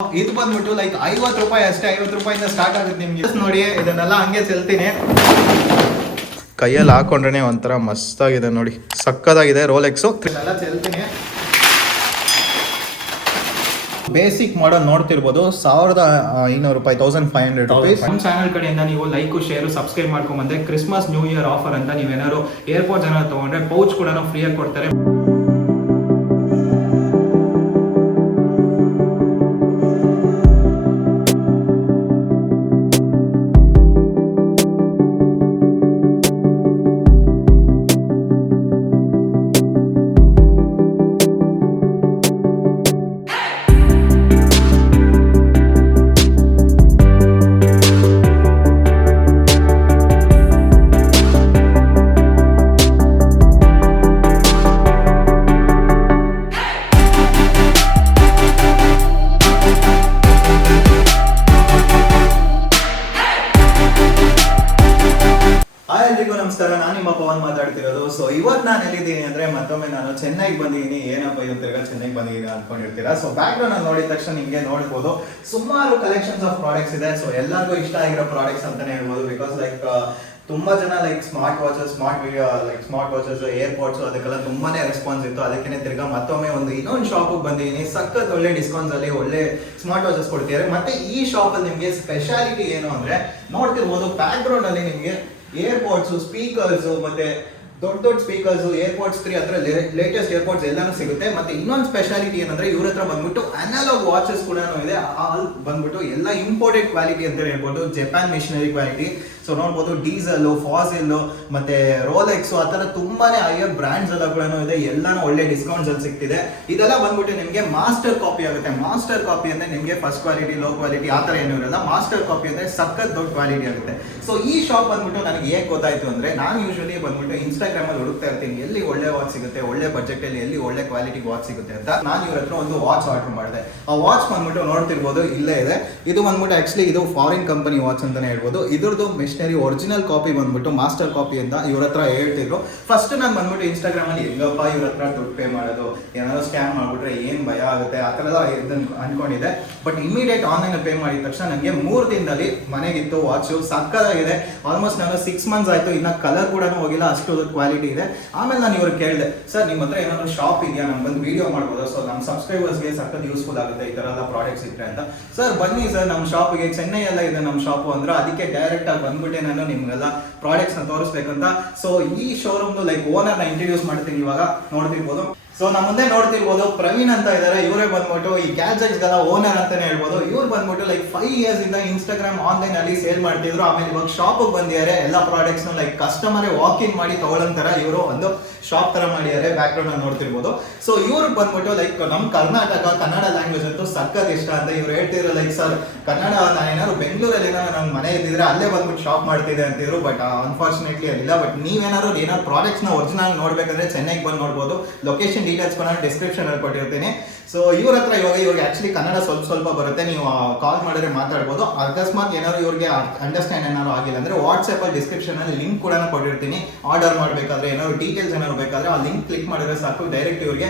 ಇದು ಬಂದ್ಬಿಟ್ಟು ಲೈಕ್ 50 ರೂಪಾಯಿ ಅಷ್ಟೇ, 50 ರೂಪಾಯಿಂದ ಸ್ಟಾರ್ಟ್ ಆಗುತ್ತೆ ನಿಮ್ಗೆ. ನೋಡಿ ಇದನ್ನೆಲ್ಲ ಹಂಗೆ ಚೆಲ್ತೀನಿ, ಕೈಯಲ್ಲಿ ಹಾಕೊಂಡ್ರೆ ಒಂಥರ ಮಸ್ತಾಗಿದೆ ನೋಡಿ, ಸಕ್ಕದಾಗಿದೆ ರೋಲೆಕ್ಸು. ಎಲ್ಲ ಚೆಲ್ತೀನಿ. ಬೇಸಿಕ್ ಮಾಡಲ್ ನೋಡ್ತಿರ್ಬೋದು, 1500 ರೂಪಾಯಿ, 1500 ರುಪೀಸ್. ನಮ್ಮ ಚಾನಲ್ ಕಡೆಯಿಂದ ನೀವು ಲೈಕ್, ಶೇರ್, ಸಬ್ಸ್ಕ್ರೈಬ್ ಮಾಡ್ಕೊಂಡ್ಬಂದ್ರೆ ಕ್ರಿಸ್ಮಸ್ ನ್ಯೂ ಇಯರ್ ಆಫರ್ ಅಂತ ನೀವೇನಾದ್ರು ಏರ್ಪೋರ್ಟ್ಸ್ ಏನಾದ್ರು ತಗೊಂಡ್ರೆ ಪೌಚ್ ಕೂಡ ಫ್ರೀಯಾಗಿ ಕೊಡ್ತಾರೆ. ಎಲ್ರಿಗೂ ನಮಸ್ಕಾರ, ನಾನು ನಿಮ್ಮ ಪವನ್ ಮಾತಾಡ್ತಿರೋದು. ಸೊ ಇವತ್ತು ನಾನು ಎಲ್ಲಿದ್ದೀನಿ ಅಂದ್ರೆ ಮತ್ತೊಮ್ಮೆ ನಾನು ಚೆನ್ನೈಗೆ ಬಂದಿದ್ದೀನಿ. ಏನಪ್ಪ ಇವತ್ತಿಗೆ ಚೆನ್ನೈಗೆ ಬಂದಿದ್ದೀನಿ ಅನ್ಕೊಂಡಿರ್ತೀರಾ. ಸೊ ಬ್ಯಾಕ್ ಗ್ರೌಂಡ್ ನೋಡಿದ ತಕ್ಷಣ ನಿಮಗೆ ನೋಡ್ಬೋದು ಸುಮಾರು ಕಲೆಕ್ಷನ್ಸ್ ಆಫ್ ಪ್ರಾಡಕ್ಟ್ಸ್ ಇದೆ. ಸೊ ಎಲ್ಲರಿಗೂ ಇಷ್ಟ ಆಗಿರೋ ಪ್ರಾಡಕ್ಟ್ಸ್ ಅಂತಾನೆ ಹೇಳ್ಬೋದು. ಬಿಕಾಸ್ ಲೈಕ್ ತುಂಬಾ ಜನ ಲೈಕ್ ಸ್ಮಾರ್ಟ್ ವಾಚಸ್, ಏರ್ಪೋರ್ಟ್ಸ್ ಅದಕ್ಕೆಲ್ಲ ತುಂಬಾನೇ ರೆಸ್ಪಾನ್ಸ್ ಇತ್ತು. ಅದಕ್ಕೆ ತಿರ್ಗಾ ಮತ್ತೊಮ್ಮೆ ಇನ್ನೊಂದು ಶಾಪಿಗೆ ಬಂದಿದ್ದೀನಿ. ಸಖತ್ ಒಳ್ಳೆ ಡಿಸ್ಕೌಂಟ್ಸ್ ಅಲ್ಲಿ ಒಳ್ಳೆ ಸ್ಮಾರ್ಟ್ ವಾಚಸ್ ಕೊಡ್ತಿದ್ದಾರೆ. ಮತ್ತೆ ಈ ಶಾಪ್ ಅಲ್ಲಿ ನಿಮಗೆ ಸ್ಪೆಷಾಲಿಟಿ ಏನು ಅಂದ್ರೆ ನೋಡ್ತಿರ್ಬೋದು ಬ್ಯಾಕ್ ಗ್ರೌಂಡ್ ಅಲ್ಲಿ ನಿಮಗೆ ಏರ್ಪೋರ್ಟ್ಸ್, ಸ್ಪೀಕರ್ಸ್, ಮತ್ತೆ ದೊಡ್ಡ ಸ್ಪೀಕರ್ಸ್, ಏರ್ಪೋರ್ಟ್ಸ್ 3 ಹತ್ರ ಲೇಟೆಸ್ಟ್ ಏರ್ಪೋರ್ಟ್ಸ್ ಎಲ್ಲಾನು ಸಿಗುತ್ತೆ. ಮತ್ತೆ ಇನ್ನೊಂದು ಸ್ಪೆಷಾಲಿಟಿ ಏನಂದ್ರೆ ಇವ್ರ ಹತ್ರ ಬಂದ್ಬಿಟ್ಟು ಅನಲಾಗ್ ವಾಚಸ್ ಕೂಡ ಇದೆ. ಬಂದ್ಬಿಟ್ಟು ಎಲ್ಲ ಇಂಪೋರ್ಟೆಡ್ ಕ್ವಾಲಿಟಿ ಅಂತ ಹೇಳ್ಬೋದು, ಜಪಾನ್ ಮಿಷನರಿ ಕ್ವಾಲಿಟಿ. ಸೊ ನೋಡ್ಬೋದು ಡೀಸೆಲ್, ಫಾಸಿಲ್, ಮತ್ತೆ ರೋಲೆಕ್ಸ್ ಆ ತರ ತುಂಬಾನೇ ಹೈಯರ್ ಬ್ರ್ಯಾಂಡ್ಸ್ ಎಲ್ಲ ಕೂಡ ಇದೆ. ಎಲ್ಲಾನು ಒಳ್ಳೆ ಡಿಸ್ಕೌಂಟ್ಸ್ ಅಲ್ಲಿ ಸಿಗ್ತಿದೆ. ಇದೆಲ್ಲ ಬಂದ್ಬಿಟ್ಟು ನಿಮಗೆ ಮಾಸ್ಟರ್ ಕಾಪಿ ಆಗುತ್ತೆ. ಮಾಸ್ಟರ್ ಕಾಪಿ ಅಂದ್ರೆ ನಿಮಗೆ ಫಸ್ಟ್ ಕ್ವಾಲಿಟಿ, ಲೋ ಕ್ವಾಲಿಟಿ ಆ ತರ ಏನೂ ಇರಲ್ಲ. ಮಾಸ್ಟರ್ ಕಾಪಿ ಅಂದ್ರೆ ಸಖತ್ ದೊಡ್ಡ ಕ್ವಾಲಿಟಿ ಆಗುತ್ತೆ. ಸೊ ಈ ಶಾಪ್ ಬಂದ್ಬಿಟ್ಟು ನನಗೆ ಹೇಗೆ ಗೊತ್ತಾಯ್ತು ಅಂದ್ರೆ, ನಾನು ಯೂಶಲಿ ಬಂದ್ಬಿಟ್ಟು ಇನ್ಸ್ಟಾಗ್ರಾಮ್ ಅಲ್ಲಿ ಹುಡುಕ್ತಾ ಇರ್ತೀನಿ ಎಲ್ಲಿ ಒಳ್ಳೆ ವಾಚ್ ಸಿಗುತ್ತೆ, ಒಳ್ಳೆ ಬಜೆಟ್ ಅಲ್ಲಿ ಎಲ್ಲಿ ಒಳ್ಳೆ ಕ್ವಾಲಿಟಿ ವಾಚ್ ಸಿಗುತ್ತೆ ಅಂತ. ನಾನು ಇವ್ರ ಹತ್ರ ಒಂದು ವಾಚ್ ಆರ್ಡರ್ ಮಾಡಿದೆ. ಆ ವಾಚ್ ಬಂದ್ಬಿಟ್ಟು ನೋಡ್ತಿರ್ಬೋದು ಇಲ್ಲೇ ಇದೆ. ಇದು ಬಂದ್ಬಿಟ್ಟು ಆಕ್ಚುಲಿ ಇದು ಫಾರಿನ್ ಕಂಪನಿ ವಾಚ್ ಅಂತಾನೆ ಹೇಳ್ಬೋದು. ಇದ್ರದ್ದು ಒರಿಜಿನಲ್ ಕಾಪಿ ಬಂದ್ಬಿಟ್ಟು ಮಾಸ್ಟರ್ ಕಾಪಿ ಅಂತ ಇವ್ರ ಹತ್ರ ಹೇಳ್ತಿದ್ರು. ಫಸ್ಟ್ ನಾನು ಬಂದ್ಬಿಟ್ಟು ಇನ್ಸ್ಟಾಗ್ರಾಮ್ ಅಲ್ಲಿ ಹೆಂಗಪ್ಪ ಇವ್ರ ಹತ್ರ ದುಡ್ಡು ಪೇ ಮಾಡೋದು, ಏನಾದ್ರು ಸ್ಕ್ಯಾಮ್ ಮಾಡ್ಬಿಟ್ರೆ ಏನ್ ಭಯ ಆಗುತ್ತೆ ಆ ತರ ಅನ್ಕೊಂಡಿದ್ದೆ. ಬಟ್ ಇಮಿಡಿಯೇಟ್ ಆನ್ಲೈನ್ ಪೇ ಮಾಡಿದ ತಕ್ಷಣ ನನಗೆ 3 ದಿನದಲ್ಲಿ ಮನೆಗಿತ್ತು ವಾಚ್. ಸಕ್ಕದಾಗಿದೆ. ಆಲ್ಮೋಸ್ಟ್ ನಾನು 6 ಮಂತ್ಸ್ ಆಯ್ತು, ಇನ್ನ ಕಲರ್ ಕೂಡ ಹೋಗಿಲ್ಲ, ಅಷ್ಟು ಕ್ವಾಲಿಟಿ ಇದೆ. ಆಮೇಲೆ ನಾನು ಇವ್ರಿಗೆ ಕೇಳಿದೆ, ಸರ್ ನಿಮ್ಮ ಹತ್ರ ಏನಾದ್ರು ಶಾಪ್ ಇದೆಯಾ, ನಾನು ಬಂದು ವಿಡಿಯೋ ಮಾಡ್ಬೋದು, ಸೊ ನಮ್ಮ ಸಬ್ಸ್ಕ್ರೈಬರ್ಸ್ಗೆ ಸಖತ್ ಯೂಸ್ಫುಲ್ ಆಗುತ್ತೆ ಈ ತರ ಎಲ್ಲ ಪ್ರಾಡಕ್ಟ್ಸ್ ಇದ್ರೆ ಅಂತ. ಸರ್ ಬನ್ನಿ ಸರ್ ನಮ್ಮ ಶಾಪಿಗೆ, ಚೆನ್ನೈ ಎಲ್ಲ ಇದೆ ನಮ್ಮ ಶಾಪು ಅಂದ್ರೆ. ಅದಕ್ಕೆ ಡೈರೆಕ್ಟ್ ಆಗಿ ಬಂದ್ಬಿಟ್ಟೆ ನಾನು ನಿಮ್ಗೆಲ್ಲ ಪ್ರಾಡಕ್ಟ್ಸ್ ನ ತೋರಿಸ್ಬೇಕಂತ. ಸೊ ಈ ಶೋರೂಮ್ ಲೈಕ್ ಓನರ್ ನ ಇಂಟ್ರೊಡ್ಯೂಸ್ ಮಾಡ್ತೀನಿ. ಇವಾಗ ನೋಡ್ತಿರ್ಬೋದು. ಸೊ ನಮ್ಮ ಮುಂದೆ ನೋಡ್ತಿರ್ಬೋದು ಪ್ರವೀಣ್ ಅಂತ ಇದ್ದಾರೆ. ಇವರೇ ಬಂದ್ಬಿಟ್ಟು ಈ ಗ್ಯಾಜೆಟ್ಸ್ ಗಳ ಓನರ್ ಅಂತಾನೆ ಹೇಳ್ಬೋದು. ಇವ್ರು ಬಂದ್ಬಿಟ್ಟು ಲೈಕ್ 5 ಇಯರ್ಸ್ ಇಂದ ಇನ್ಸ್ಟಾಗ್ರಾಮ್ ಆನ್ಲೈನ್ ಅಲ್ಲಿ ಸೇಲ್ ಮಾಡ್ತಿದ್ರು. ಆಮೇಲೆ ಇವಾಗ ಶಾಪ್ ಬಂದಿದ್ದಾರೆ. ಎಲ್ಲ ಪ್ರಾಡಕ್ಟ್ಸ್ ನ ಲೈಕ್ ಕಸ್ಟಮರೇ ವಾಕ್ ಇನ್ ಮಾಡಿ ತಗೊಳ್ಳೋಂತರ ಇವರು ಒಂದು ಶಾಪ್ ತರ ಮಾಡಿದ್ದಾರೆ. ಬ್ಯಾಕ್ ಗ್ರೌಂಡ್ ಅಲ್ಲಿ ನೋಡ್ತಿರ್ಬೋದು. ಸೊ ಇವ್ರು ಬಂದ್ಬಿಟ್ಟು ಲೈಕ್ ನಮ್ ಕರ್ನಾಟಕ ಕನ್ನಡ ಲ್ಯಾಂಗ್ವೇಜ್ ಅಂತೂ ಸಖತ್ ಇಷ್ಟ ಅಂತ ಇವ್ರು ಹೇಳ್ತಿದ್ರು. ಲೈಕ್ ಸರ್ ಕನ್ನಡ ನಾನೇನಾದ್ರು ಬೆಂಗಳೂರಲ್ಲಿ ಏನಾದ್ರು ನಮ್ ಮನೆ ಇದ್ದಿದ್ರೆ ಅಲ್ಲೇ ಬಂದ್ಬಿಟ್ಟು ಶಾಪ್ ಮಾಡ್ತಿದ್ದೆ ಅಂತಿದ್ರು. ಬಟ್ ಅನ್ಫಾರ್ಚುನೇಟ್ಲಿ ಅಲ್ಲಿಲ್ಲ. ಬಟ್ ನೀವೇನಾದ್ರು ಏನಾದ್ರು ಪ್ರಾಡಕ್ಟ್ಸ್ ನ ಒರಿಜಿನಲ್ ನೋಡ್ಬೇಕಂದ್ರೆ ಚೆನ್ನೈಗೆ ಬಂದು ನೋಡ್ಬೋದು. ಲೊಕೇಶನ್ ಡೀಟೇಲ್ಸ್ ಡಿಸ್ಕ್ರಿಪ್ಷನ್ ಅಲ್ಲಿ ಕೊಟ್ಟಿರ್ತೀನಿ. ಸೊ ಇವ್ರ ಹತ್ರ ಇವ್ರಿಗೆ ಆಕ್ಚುಲಿ ಕನ್ನಡ ಸ್ವಲ್ಪ ಬರುತ್ತೆ. ನೀವು ಕಾಲ್ ಮಾಡಿದ್ರೆ ಮಾತಾಡ್ಬೋದು. ಅಕಸ್ಮಾತ್ ಏನಾದ್ರು ಇವ್ರಿಗೆ ಅಂಡರ್ಸ್ಟ್ಯಾಂಡ್ ಏನಾದ್ರು ಆಗಿಲ್ಲ ಅಂದ್ರೆ ವಾಟ್ಸ್ಆಪ್ ಅಲ್ಲಿ ಡಿಸ್ಕ್ರಿಪ್ಷನ್ ಅಲ್ಲಿ ಲಿಂಕ್ ಕೂಡ ಕೊಟ್ಟಿರ್ತೀನಿ. ಆರ್ಡರ್ ಮಾಡ್ಬೇಕಾದ್ರೆ ಏನಾದ್ರು ಡೀಟೇಲ್ಸ್ ಏನಾದ್ರು ಬೇಕಾದ್ರೆ ಆ ಲಿಂಕ್ ಕ್ಲಿಕ್ ಮಾಡಿದ್ರೆ ಸಾಕು, ಡೈರೆಕ್ಟ್ ಇವ್ರಿಗೆ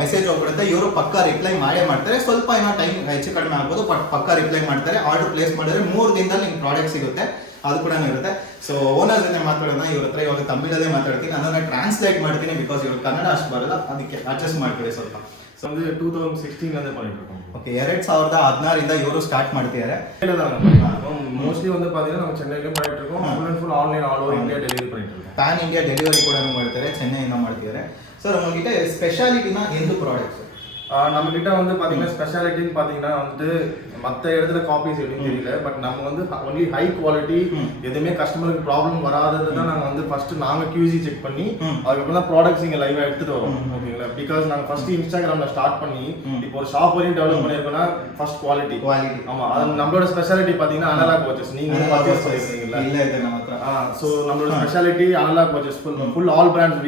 ಮೆಸೇಜ್ ಹೋಗ್ಬಿಡುತ್ತೆ. ಇವರು ಪಕ್ಕ ರಿಪ್ಲೈ ಮಾಡೇ ಮಾಡ್ತಾರೆ. ಸ್ವಲ್ಪ ಏನೋ ಟೈಮ್ ಹೆಚ್ಚು ಕಡಿಮೆ ಆಗ್ಬೋದು, ಬಟ್ ಪಕ್ಕ ರಿಪ್ಲೈ ಮಾಡ್ತಾರೆ. ಆರ್ಡರ್ ಪ್ಲೇಸ್ ಮಾಡಿದ್ರೆ 3 ದಿನದಲ್ಲಿ ನಿಮ್ಗೆ ಪ್ರಾಡಕ್ಟ್ ಸಿಗುತ್ತೆ. ಅದು ಕೂಡ ಇರುತ್ತೆ. ಸೊ ಓನರ್ ಜೊತೆ ಮಾತಾಡೋಣ. ಇವ್ರ ಹತ್ರ ಇವಾಗ ತಮಿಳಲ್ಲೇ ಮಾತಾಡ್ತೀನಿ, ಅದನ್ನ ಟ್ರಾನ್ಸ್ಲೇಟ್ ಮಾಡ್ತೀನಿ. ಬಿಕಾಸ್ ಇವ್ರು ಕನ್ನಡ ಅಷ್ಟು ಬರಲ್ಲ, ಅದಕ್ಕೆ ಅಡ್ಜಸ್ಟ್ ಮಾಡ್ಕೊಳ್ಳಿ ಸ್ವಲ್ಪ. ಸೊ 2016 பண்ணிட்டு ஓகே 2016 இவரு ஸ்டார்ட் ಮಾಡ್ತಿದ್ದಾರೆ. மோஸ்ட்லி பாத்தீங்கன்னா நம்ம சென்னையில பண்ணிட்டு இருக்கோம். Full and full online all over India delivery பண்ணிட்டு இருக்கோம். ಪ್ಯಾನ್ ಇಂಡಿಯಾ ಡೆಲಿವರಿ ಕೂಡ ಮಾಡ್ತಾರೆ, ಚೆನ್ನೈಯಿಂದ ಮಾಡ್ತಿದ್ದಾರೆ. ಸರ್ உங்ககிட்ட ஸ்பெஷாலிட்டினா எந்த ப்ராடக்ட்ஸ்? நம்ம கிட்ட பாத்தீங்கன்னா ஸ்பெஷாலிட்டின்னு பாத்தீங்கன்னா மற்ற இடத்துல காப்பீஸ் எப்படின்னு தெரியல. பட் நம்ம ஒன்லி ஹை குவாலிட்டி, எதுவுமே கஸ்டமருக்கு ப்ராப்ளம் வராதது தான் நாங்க ஃபர்ஸ்ட் நாங்க QC செக் பண்ணி அதுக்கப்புறம் தான் ப்ராடக்ட்ஸ் இங்க லைவா எடுத்துட்டு வரோம். ஓகேங்களா? பிகாஸ் நாங்க ஃபர்ஸ்ட் இன்ஸ்டாகிராம்ல ஸ்டார்ட் பண்ணி இப்போ ஒரு ஷாப் வரையும் டெவலப் பண்ணிருக்கோம்னா ஃபர்ஸ்ட் குவாலிட்டி. ஆமா, அது நம்மளோட ஸ்பெஷாலிட்டி பாத்தீங்கன்னா அனலாக் வாட்சஸ். நீங்க பர்ச்சேஸ் பண்ணிருக்கீங்களா? இல்ல இது நம்ம சோ நம்மளோட specialty analog watches. Full all brands.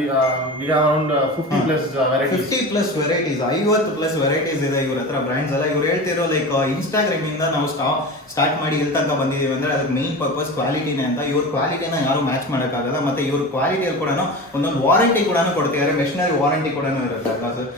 we have around 50+ varieties. 50+ varieties. 50 plus varieties ಇದೆ ಇವ್ರ ಹತ್ರ ಬ್ರ್ಯಾಂಡ್ಸ್ ಎಲ್ಲ. ಇವ್ರು ಹೇಳ್ತಿರೋ ಲೈಕ್ ಇನ್ಸ್ಟಾಗ್ರಾಮ್ ಇಂದ ನಾವು ಸ್ಟಾರ್ಟ್ ಮಾಡಿ ಇಲ್ಲಿ ತನಕ ಬಂದಿದ್ದೀವಿ ಅಂದ್ರೆ ಅದಕ್ಕೆ ಮೇನ್ ಪರ್ಪಸ್ ಕ್ವಾಲಿಟಿನೇ ಅಂತ. ಇವ್ರ ಕ್ವಾಲಿಟಿನ ಯಾರು ಮ್ಯಾಚ್ ಮಾಡೋಕ್ಕಾಗಲ್ಲ. ಮತ್ತೆ ಇವ್ರ ಕ್ವಾಲಿಟಿಯಲ್ಲಿ ಕೂಡ ಒಂದೊಂದು ವಾರಂಟಿ ಕೂಡ ಕೊಡ್ತಿದ್ದಾರೆ, ಮೆಷಿನರಿ ವಾರಂಟಿ ಕೂಡ ಇರುತ್ತೆ ಅಲ್ಲ ಸರ್.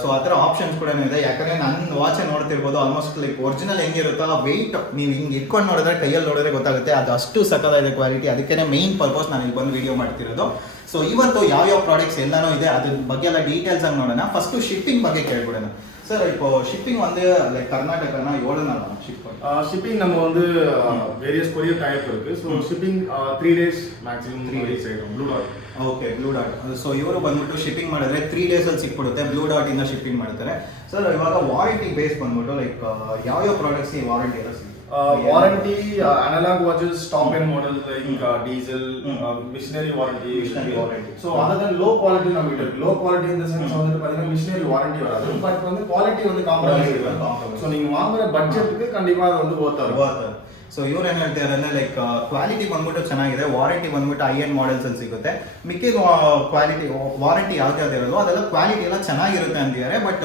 ಸೊ ಆ ಥರ ಆಪ್ಷನ್ಸ್ ಕೂಡ ಇದೆ. ಯಾಕಂದ್ರೆ ನನ್ನ ವಾಚ್ ನೋಡ್ತಿರ್ಬೋದು ಆಲ್ಮೋಸ್ಟ್ ಲೈಕ್ ಒರಿಜಿನಲ್ ಹೆಂಗಿರುತ್ತೋ ಆ ವೆಯ್ಟ್ ನೀವು ಹಿಂಗೆ ಇಟ್ಕೊಂಡು ನೋಡಿದ್ರೆ ಕೈಯಲ್ಲಿ ನೋಡಿದ್ರೆ ಗೊತ್ತಾಗುತ್ತೆ, ಅದು ಅಷ್ಟು ಸಕ್ಕತ್ತಾಗಿದೆ ಕ್ವಾಲಿಟಿ. ಅದಕ್ಕೆ ಮೇನ್ ಪರ್ಪಸ್ ನಾನು ಇಲ್ಲಿ ಬಂದು ವಿಡಿಯೋ ಮಾಡ್ತಿರೋದು. ಸೊ ಇವತ್ತು ಯಾವ್ಯಾವ ಪ್ರಾಡಕ್ಟ್ಸ್ ಎಲ್ಲಾನು ಇದೆ ಅದ್ರ ಬಗ್ಗೆ ಎಲ್ಲ ಡೀಟೇಲ್ಸ್ ಆಗಿ ನೋಡೋಣ. ಫಸ್ಟ್ ಶಿಪ್ಪಿಂಗ್ ಬಗ್ಗೆ ಕೇಳ್ಬಿಡೋಣ ಸರ್. இப்போ ಶಿಪ್ಪಿಂಗ್ வந்து லைக் கர்நாடகானா எவ்வளவு நாள் ஆகும் ஷிப் பண்ண? ஷிப்பிங் நம்ம வந்து வேரியஸ் கொரியர் டைப் இருக்கு. So shipping 3 days maximum 3 days ಆಗಿದೆ. Blue dot. Okay, blue dot. So ಇವರು ಬಂದ್ಬಿಟ್ಟು ಶಿಪ್ಪಿಂಗ್ ಮಾಡಿದ್ರೆ 3 days ಅಲ್ಲಿ ಸಿಕ್ಬಿಡುತ್ತೆ. ಬ್ಲೂ ಡಾಟ್ ಇಂದ ಶಿಪ್ಪಿಂಗ್ ಮಾಡ್ತಾರೆ ಸರ್. ಇವಾಗ ವಾರಂಟಿ ಬೇಸ್ ಬಂದ್ಬಿಟ್ಟು ಲೈಕ್ ಯಾವ ಪ್ರಾಡಕ್ಟ್ಸ್ ಈ ವಾರಂಟಿ ಎಲ್ಲ ಸಿಗುತ್ತೆ? Warranty analog watches top end model like diesel missionary warranty. So other than low quality நம்ம கிட்ட இருக்கு. லோ குவாலிட்டி இந்த சென்ஸ் வந்து பாத்தீங்கன்னா மிஷனரி வாரண்டி வராது, பட் வந்து குவாலிட்டி வந்து காம்ப்ரமைஸ் இருக்கும். ஸோ நீங்க வாங்குற பட்ஜெட்டுக்கு கண்டிப்பா அது வந்து worth ஆகும். ಸೊ ಇವ್ರು ಏನು ಹೇಳ್ತಾರೆ ಅಂದ್ರೆ ಲೈಕ್ ಕ್ವಾಲಿಟಿ ಬಂದ್ಬಿಟ್ಟು ಚೆನ್ನಾಗಿದೆ, ವಾರಂಟಿ ಬಂದ್ಬಿಟ್ಟು ಹೈ ಎಂಡ್ ಮಾಡೆಲ್ಸ್ ಅಲ್ಲಿ ಸಿಗುತ್ತೆ. ಮಿಕ್ಕಿದ ಕ್ವಾಲಿಟಿ ವಾರಂಟಿ ಯಾವ್ದು ಇರೋದು ಅದೆಲ್ಲ ಕ್ವಾಲಿಟಿ ಎಲ್ಲ ಚೆನ್ನಾಗಿರುತ್ತೆ ಅಂತಿದ್ದಾರೆ. ಬಟ್